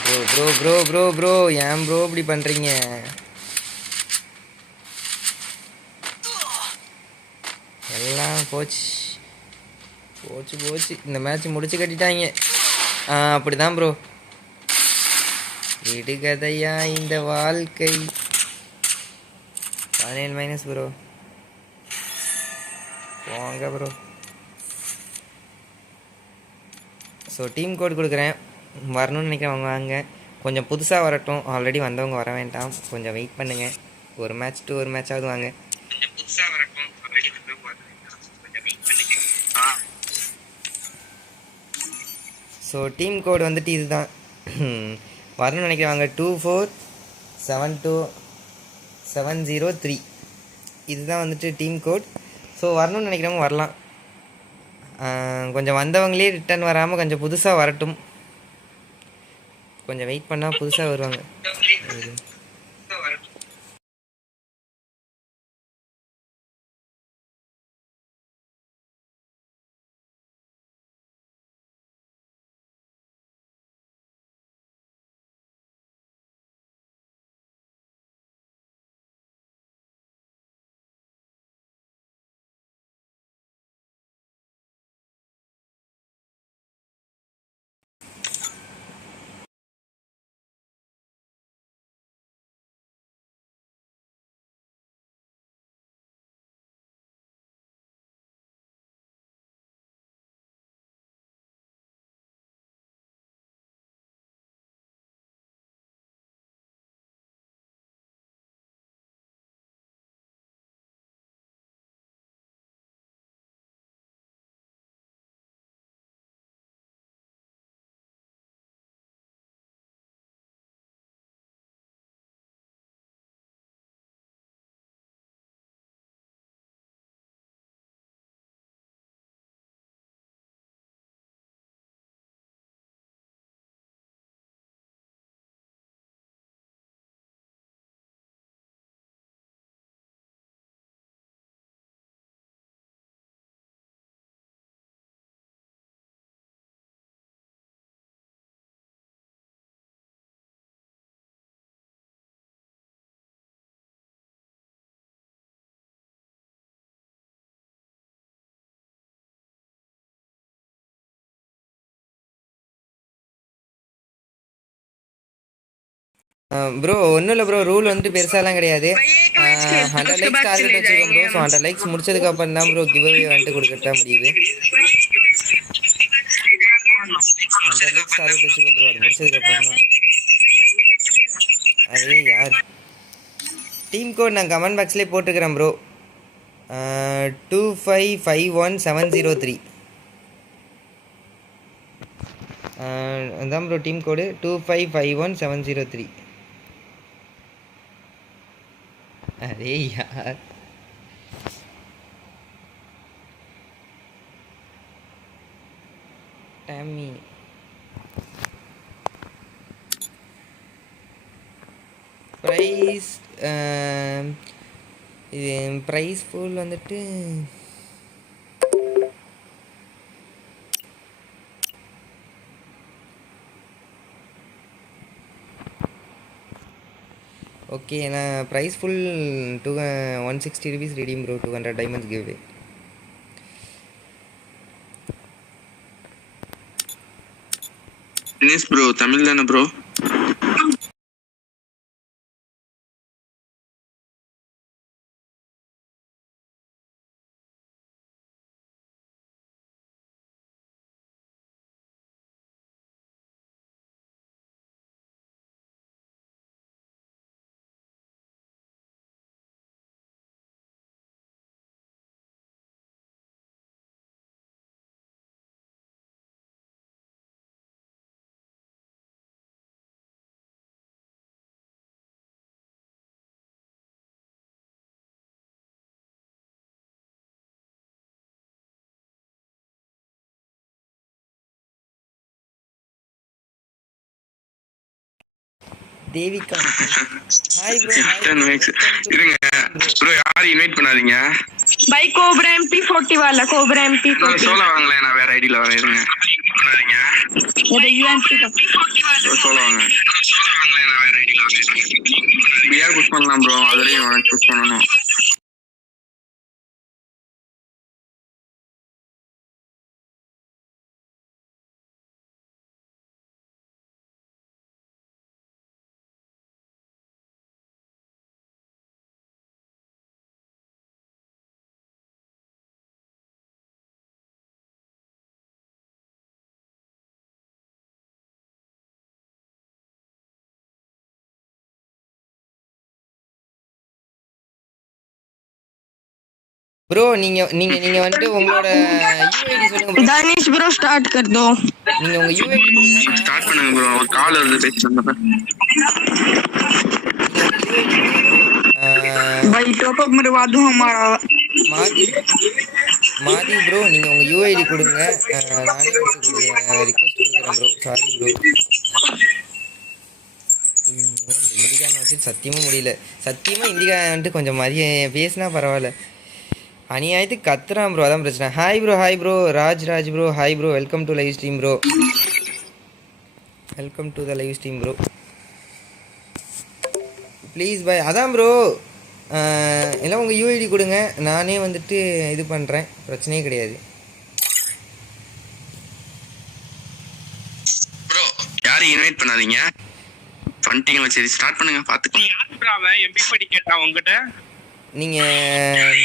Bro bro bro bro bro ஏன் ப்ரோ இப்படி பண்ணுறீங்க? எல்லாம் போச்சு போச்சு போச்சு. இந்த மேட்ச் முடிச்சு கட்டிட்டாங்க. அப்படி தான் ப்ரோ. விடுகதையா இந்த வாழ்க்கை. 17 - ப்ரோ. போங்க ப்ரோ. ஸோ டீம் கோட் கொடுக்குறேன். வரணும்னு நினைக்கிறவங்க வாங்க. கொஞ்சம் புதுசாக வரட்டும். ஆல்ரெடி வந்தவங்க வர வேண்டாம். கொஞ்சம் வெயிட் பண்ணுங்கள். ஒரு மேட்ச் டு ஒரு மேட்சாவது வாங்க. கொஞ்சம் புதுசாக வரட்டும். ஆல்ரெடி வந்தவங்க வர வேண்டாம். கொஞ்சம் வெயிட் பண்ணுங்கள். ஸோ டீம் கோட் வந்துட்டு இதுதான். வரணும்னு நினைக்கிறவங்க 2472703. இதுதான் வந்துட்டு டீம் கோட். ஸோ வரணும்னு நினைக்கிறவங்க வரலாம். கொஞ்சம் வந்தவங்களே ரிட்டர்ன் வராமல் கொஞ்சம் புதுசாக வரட்டும். கொஞ்சம் வெயிட் பண்ணால் புதுசாக வருவாங்க. ப்ரோ ஒன்றும் இல்லை ப்ரோ. ரூல் வந்துட்டு பெருசாலாம் கிடையாது. 100 லைக்ஸ் டார்கெட் வச்சுருக்கோம் ப்ரோ. ஸோ 100 லைக்ஸ் முடிச்சதுக்கப்புறம் தான் ப்ரோ கிவ் அவே வந்துட்டு கொடுக்கட்டா முடியுது. 100 லைக்ஸ் டார்கெட் வச்சுக்கோ ப்ரோ. அது முடிச்சதுக்கப்புறம் தான். அது யார் டீம் கோட் நான் கமெண்ட் பாக்ஸ்லேயே போட்டுக்கிறேன் ப்ரோ. 2551703. அதான் ப்ரோ டீம் கோடு 2551703. அரே யார் டேமி ப்ரைஸ் இது ப்ரைஸ் ஃபுல் வந்துட்டு ஓகே. நான் ப்ரைஸ் ஃபுல் 160 rupees redeem ப்ரோ. 200 diamonds give away. Dinesh bro Tamil தானே bro? Devika hi bro ten max இருங்க ப்ரோ யாரும் இன்வைட் பண்ணாதீங்க. भाई कोबरा MP40 वाला कोबरा MP40 சோலா வாங்களேன், நான் வேற ஐடியில வரேன். இருங்க பண்ணாதீங்க. ये UMP का சோலா வாங்க. நான் வேற ஐடியில வரேன். பிஆர் புஷ் பண்ணலாம் ப்ரோ, அதுலயும் புஷ் பண்ணணும். ப்ரோ நீங்க நீங்க நீங்க வந்துட்டு உங்களோட யூஐடி சொல்லுங்க ப்ரோ. दानिश ब्रो स्टार्ट कर दो நீங்க உங்க யூஐடி ஸ்டார்ட் பண்ணுங்க ப்ரோ, ஒரு கால் வருது பேசுறேன். भाई टॉप अप मरवा दूं हमारा மாதி மாதி ப்ரோ நீங்க உங்க யூஐடி கொடுங்க. நானே ரிக்வெஸ்ட் கொடுக்குறேன் ப்ரோ. Sorry bro. இந்திகான வச்சு சத்தியமாக முடியல. சத்தியமாக இந்திகா வந்துட்டு கொஞ்சம் மதிய பேசினா பரவாயில்ல. அநியாயத்துக்கு கத்துறான் ப்ரோ, அதான் பிரச்சனை. Hi bro Raj bro. Hi bro, welcome to live stream bro. Welcome to the live stream bro. Please பாய். அதான் ப்ரோ எல்லாம் உங்கள் யூஐடி கொடுங்க, நானே வந்துட்டு இது பண்ணுறேன், பிரச்சனையே கிடையாது. ப்ரோ யாரும் இன்வைட் பண்ணாதீங்க. பண்ணிட்டீங்களா? சரி ஸ்டார்ட் பண்ணுங்க, பார்த்துக்கலாம். யாரு ப்ரோ அவன் MP40 கேட்டா உங்ககிட்ட? நீங்கள்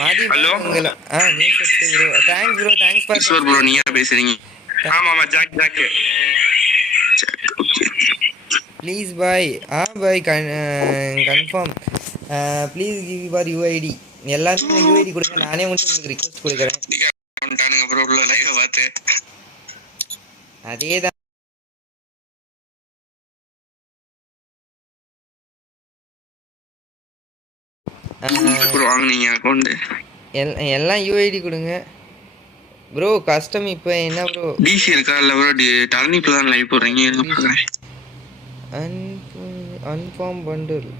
மாதி Hello? உங்களை news bro. Thanks bro, thanks for Eswar bro நீயா பேசுறீங்க? ஆமா Jack please bye. Bye confirm. Please give your UID. எல்லாருக்கும் யூஐடி கொடுங்க, நானே உங்களுக்கு ரிக்வெஸ்ட் கொடுக்குறேன். வந்துட்டானுங்க ப்ரோ உள்ள லைவ் பார்த்து. அதே தான் ப்ரோ வாங்குனீங்க அக்கௌண்ட். எல்லாம் யூஐடி கொடுங்க ப்ரோ. கஸ்டம் இப்போ என்ன ப்ரோ? டிசி இருக்கா இல்ல ப்ரோ? டர்னிப்ல தான் லைவ் போடுறீங்க. இருங்க பாக்குறேன். அன்ஃபார்ம் பண்டில்.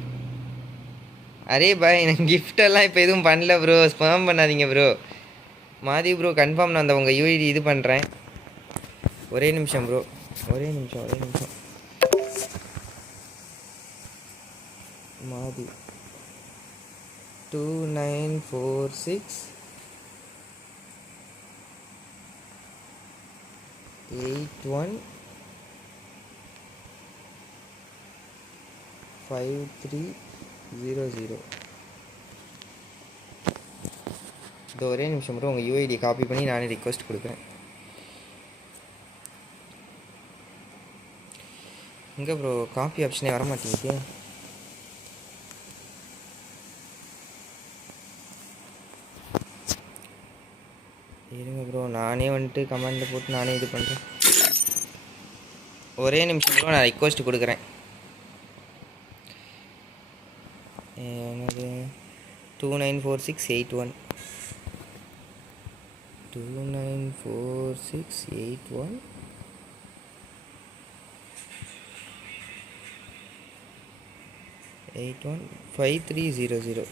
அரே பாய், எனக்கு கிஃப்ட் எல்லாம் இப்போ எதுவும் பண்ணல ப்ரோ. ஸ்பாம் பண்ணாதீங்க ப்ரோ. மாதி ப்ரோ கன்ஃபார்ம் நான் அந்த உங்கள் யூஐடி இது பண்ணுறேன். ஒரே நிமிஷம் ப்ரோ, ஒரே நிமிஷம். மாதி 2946 81 5300. இந்த ஒரே நிமிஷம் ப்ரோ, உங்கள் யூஐடி காப்பி பண்ணி நானே ரிக்வெஸ்ட் கொடுக்குறேன். எங்கே ப்ரோ காப்பி ஆப்ஷனே வர மாட்டேங்குது. இருங்க ப்ரோ, நானே வந்துட்டு கமெண்டில் போட்டு நானே இது பண்ணுறேன். ஒரே நிமிஷம் ப்ரோ, நான் ரிக்வெஸ்ட் கொடுக்குறேன். என்னது 294681 294681 5300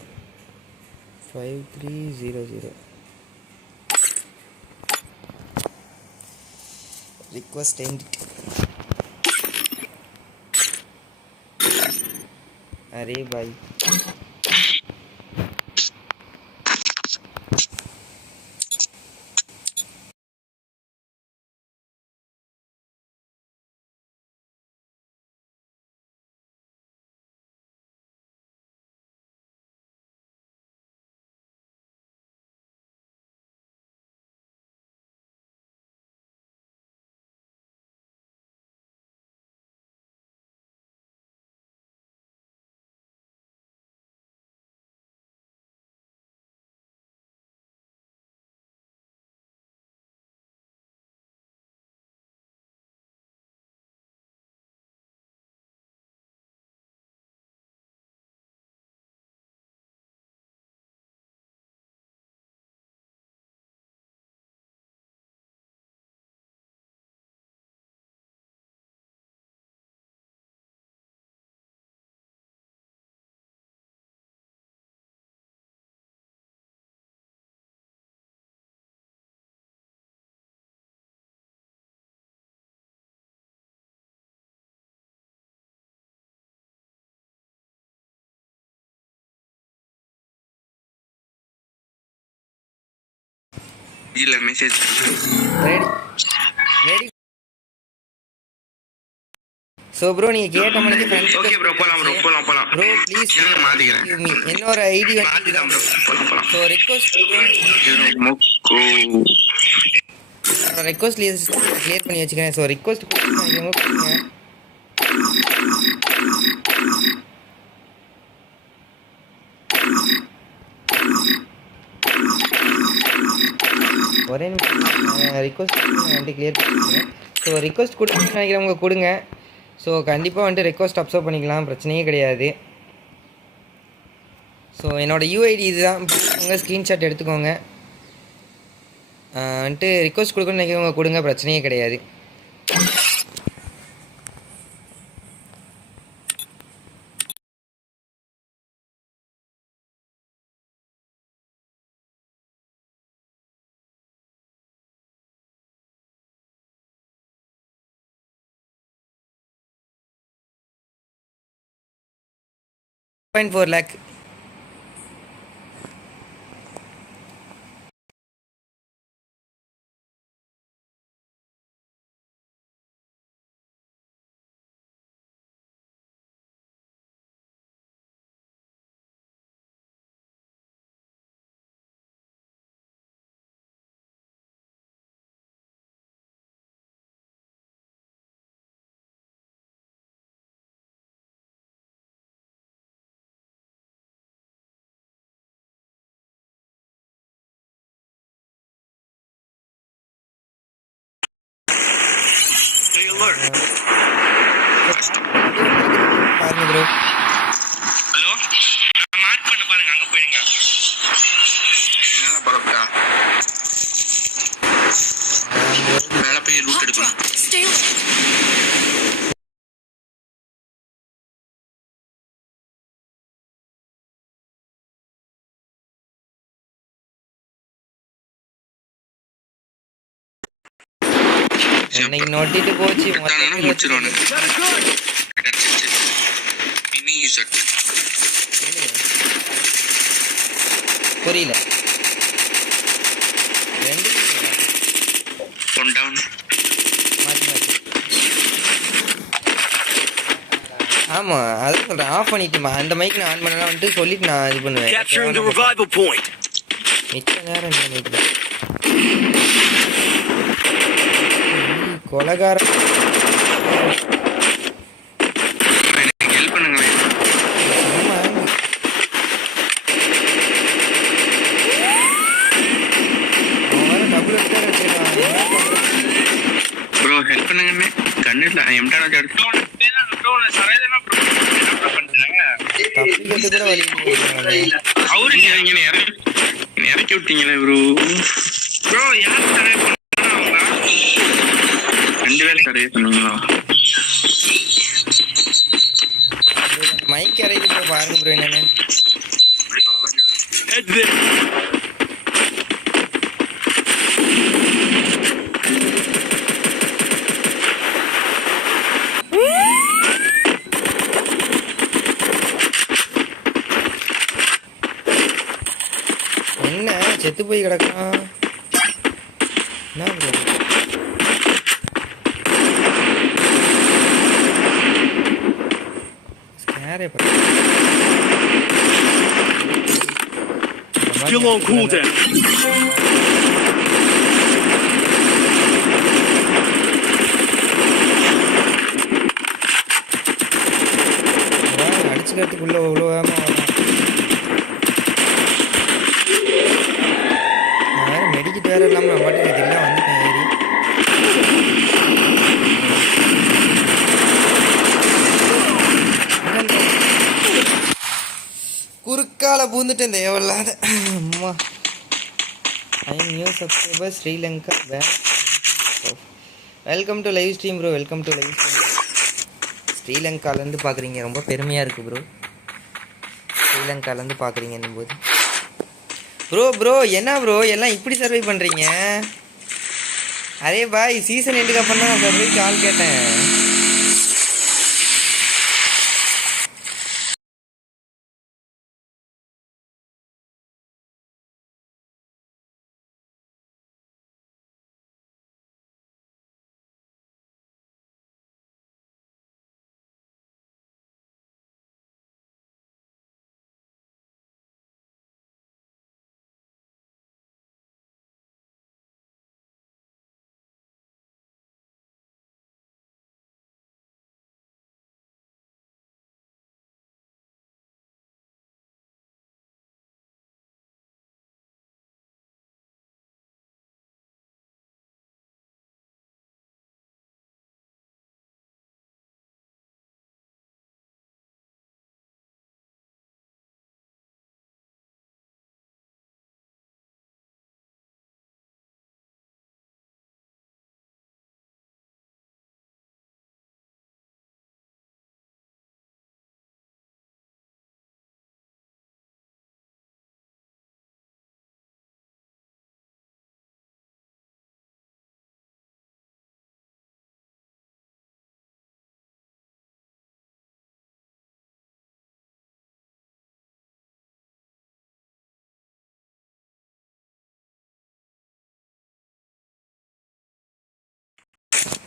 5300. Request ended. अरे भाई இல்ல message ready ready. So bro நீங்கள் கேட்ட மணிக்கு ஃப்ரெண்ட்ஸ் ஓகே ப்ரோ போலாம் போலாம் ப்ரோ ப்ளீஸ் என்ன மாத்திக்கிறேன் கிவ் மீ என்னோட ஐடி மாத்திதான் ப்ரோ போலாம் ஸோ ரெக்வஸ்ட் மொக்கோ ரெக்வஸ்ட் லிஸ்ட் கிளியர் பண்ணி வச்சுக்கிறேன். ஸோ ரெக்வஸ்ட் கொடுங்க. ஒரே நிமிஷம் ரிக்வஸ்ட் வந்துட்டு கிளியர் பண்ணிக்கிறேன். ஸோ ரிக்வஸ்ட் கொடுத்துன்னு நினைக்கிறவங்க கொடுங்க. ஸோ கண்டிப்பாக வந்துட்டு ரெக்வஸ்ட் அப்சர்வ் பண்ணிக்கலாம், பிரச்சனையே கிடையாது. ஸோ என்னோடய யூஐடி இதுதான், உங்கள் ஸ்க்ரீன்ஷாட் எடுத்துக்கோங்க. வந்துட்டு ரிக்வஸ்ட் கொடுக்கணும்னு நினைக்கிறவங்க கொடுங்க, பிரச்சனையே கிடையாது. $4 lakh. Stay alert. பாருங்க ப்ரோ. ஹலோ நான் மார்க் பண்ண பாருங்க, அங்க போயிடுங்க. மேல பரப்பா மேல போய் ரூட் எடுக்கலாம். Stay away. இன்னைக்கு நோட்டிட்டு போச்சு முடிச்சிருவானு மினி யூசர் புரியல. ரெண்டு ஒன் டவுன் மாற்றி மாற்றி. ஆமாம் அதான் சொல்கிறேன், ஆஃப் பண்ணிட்டுமா அந்த மைக் நான் ஆன் பண்ணலாம் வந்துட்டு சொல்லிட்டு நான் இது பண்ணுவேன். Capturing the revival point. மிச்ச நேரம் இந்த மைக்கில் கொலகாரம். எனக்கு ஹெல்ப் பண்ணுங்களேன். ப்ரோ ஹெல்ப் பண்ணுங்கன்னு கண்ணில் எம்டான எடுத்து தப்பிக்கிறது கூட வழி இல்லை. அவரு இங்கே இறக்கி விட்டீங்களே ப்ரோ. ப்ரோ யார் சர்வே பண்ணா? 2 பேர் சர்வே பண்ணீங்களா? மைக் இறக்கி ப்ரோ பாருங்க ப்ரோ என்னன்னு. Head there. என்ன செத்து போய் கிடக்கான் என்ன ப்ரோ? ஸ்கேரே Still on cooldown. அடிச்சுக்கிறதுக்குள்ள இவ்வளோ வேகமாக வரும். நான் வேறு மெடிக்கிட்டு வேறு இல்லாமல் நான் பாட்டுக்கு இதெல்லாம் வந்துட்டேன் ஏறி. குறுக்கால பூந்துட்டேன் தேவையில்லாத. அம்மா a new subscriber Sri Lanka back. Welcome to live stream bro, welcome to live stream. ஸ்ரீலங்காலேருந்து பார்க்குறீங்க, ரொம்ப பெருமையாக இருக்குது ப்ரோ. ஸ்ரீலங்காலேருந்து பார்க்குறீங்கன்னும் போது ப்ரோ என்ன ப்ரோ எல்லாம் இப்படி சர்வை பண்ணுறீங்க? அரே பாய் சீசன் எண்டுக்கு அப்புறம் தான் நான் சர்வைக்கு ஆள் கேட்டேன்.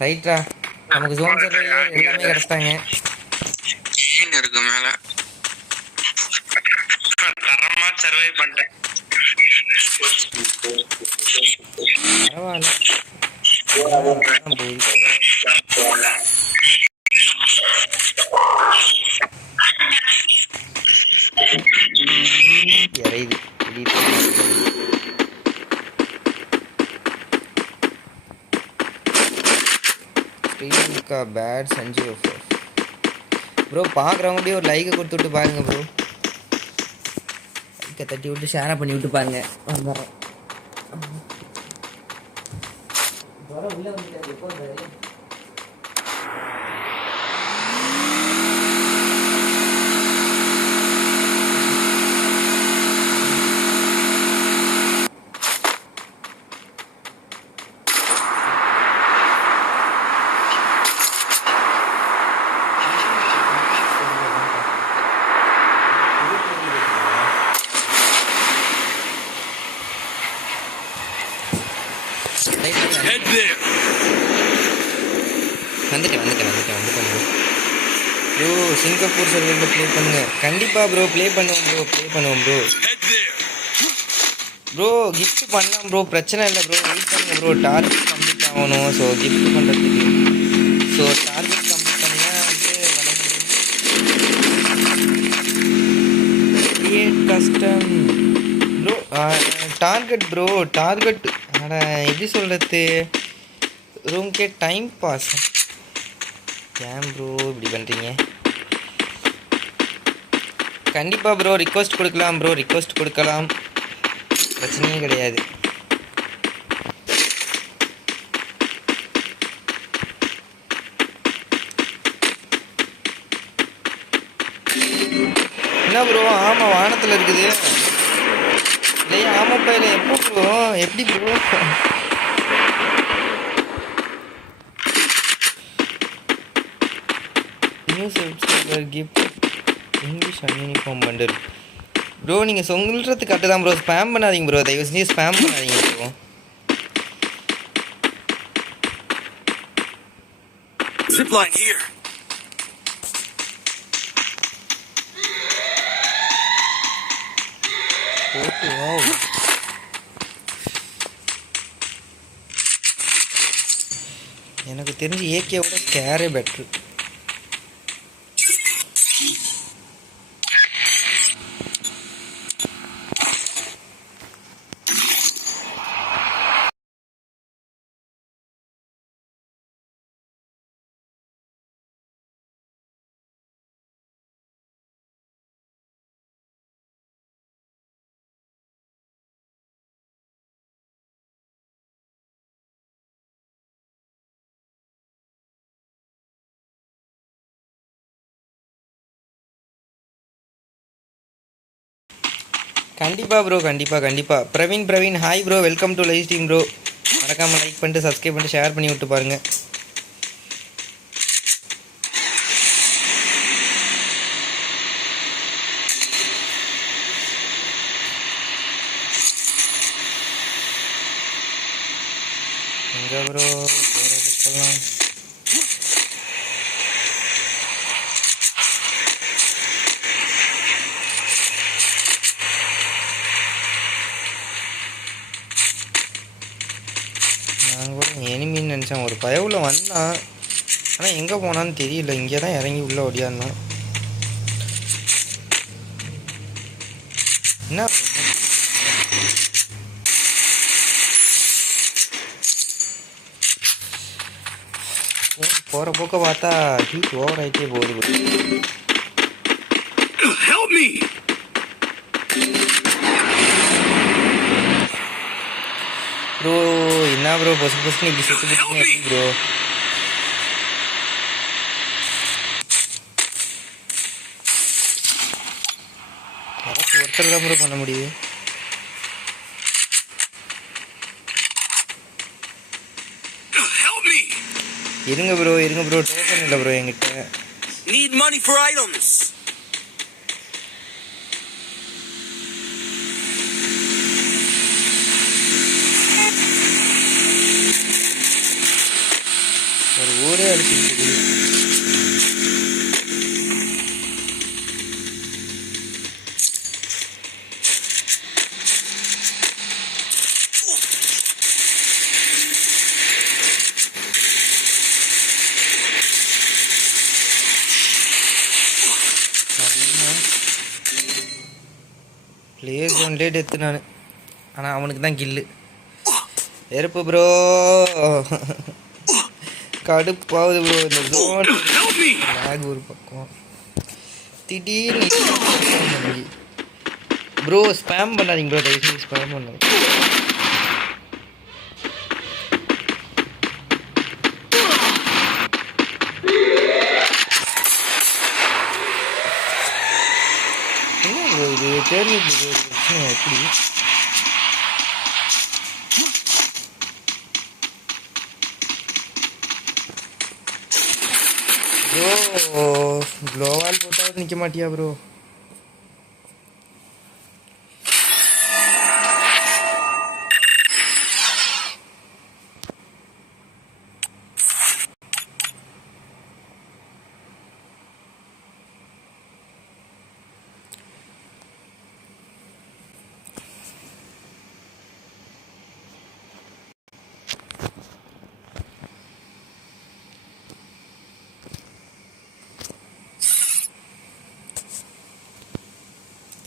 ரைட்ரா, நமக்கு ஜோன் சர்வே எல்லாமே கிடச்சிட்டாங்க. ஏன் இருக்கு மேல தரமா சர்வை பண்ணிட்டேன். பரவாயில்ல. அதான் போகுது. இறையுது. ஸ்ரீலங்கா பேட் சஞ்சு ப்ரோ. பார்க்குறவங்கள்டே ஒரு லைக்கை கொடுத்து விட்டு பாருங்க ப்ரோ. லைக்கை தட்டி விட்டு ஷேரை பண்ணி விட்டு பாருங்க. வந்துடுறேன். உள்ளே வந்துட்டாரு. எப்போ வந்தாரு? Head there. வந்துட்டேன் ப்ரோ. சிங்கப்பூர் சர்வரில் ப்ளே பண்ணுங்க. கண்டிப்பாக ப்ரோ ப்ளே பண்ணுவோம் bro. Head there. Bro gift பண்ணலாம் ப்ரோ, பிரச்சனை இல்லை ப்ரோ. வெயிட் பண்ணுங்க ப்ரோ. டார்கெட் கம்ப்ளீட் ஆகணும். ஸோ கிஃப்ட் பண்ணுறதுக்கு டார்கெட் கம்ப்ளீட் பண்ணால் கிரியேட் கஸ்டம் ப்ரோ. டார்கெட் எப்படி சொல்கிறது, ரூம்கே டைம் பாஸ். ஏன் ப்ரோ இப்படி பண்ணுறீங்க? கண்டிப்பாக ப்ரோ ரிக்வெஸ்ட் கொடுக்கலாம். பிரச்சனையே கிடையாது. என்ன ப்ரோ? ஆமாம், வானத்தில் இருக்குது. இல்லையா? ஆமாப்பா. இல்லை எப்போ ப்ரோ? எப்படி bro? New subscriber gift English uniform bundle bro. நீங்கள் சொல்கிறது கரெக்டு தான் ப்ரோ. ஸ்பேம் பண்ணாதீங்க ப்ரோ. தயவு செஞ்சு ஸ்பேம் பண்ணாதீங்க ப்ரோ. Zipline here. ஓகே. எனக்கு தெரிஞ்சு ஏகேவோட ஸ்கேரே பெட்ரு. கண்டிப்பாக ப்ரோ. கண்டிப்பாக. Praveen hi bro. Welcome to live stream bro. மறக்காமல் லைக் பண்ணிட்டு சப்ஸ்கிரைப் பண்ணிட்டு ஷேர் பண்ணி விட்டு பாருங்கள். எங்கே ப்ரோ போகிறதுக்கெல்லாம் நான் கூட எனிமின்னு நினச்சேன். ஒரு பயவுல வந்தான், ஆனால் எங்கே போனான்னு தெரியல. இங்கே தான் இறங்கி உள்ளே ஓடியாந்தான். என்ன போகிற போக்க பார்த்தா ஹீட் ஓவர் ஆகிட்டே போகுது. Help me. ப்ரோ என்ன ப்ரோ ஃபஸ்ட்டு இப்படி சுற்றி போட்டீங்க ப்ரோ? யாராச்சும் ஒருத்தர் தான் ப்ரோ பண்ண முடியுது. இருங்க ப்ரோ டோக்கன் இல்லை ப்ரோ என்கிட்ட. Need money for items. Place only death நான். ஆனால் அவனுக்கு தான் கில்லு. வெறுப்பு ப்ரோ. கடுப்பாகுது ப்ரோ இந்த ஜோன். லேக் ஒரு பக்கம். திடீர்னு ப்ரோ ஸ்பேம் பண்ணாதீங்க ப்ரோ. தயவுசெய்து ஸ்பேம் பண்ணாதீங்க. என்ன ப்ரோ இது தேர்வு பிரச்சனை எப்படி? ப்ரோ க்ளோவால் போட்டாவது நிற்க மாட்டியா ப்ரோ?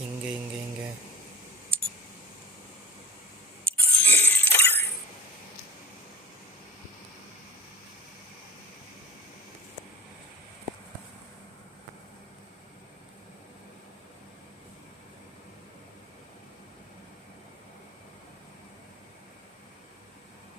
இங்கே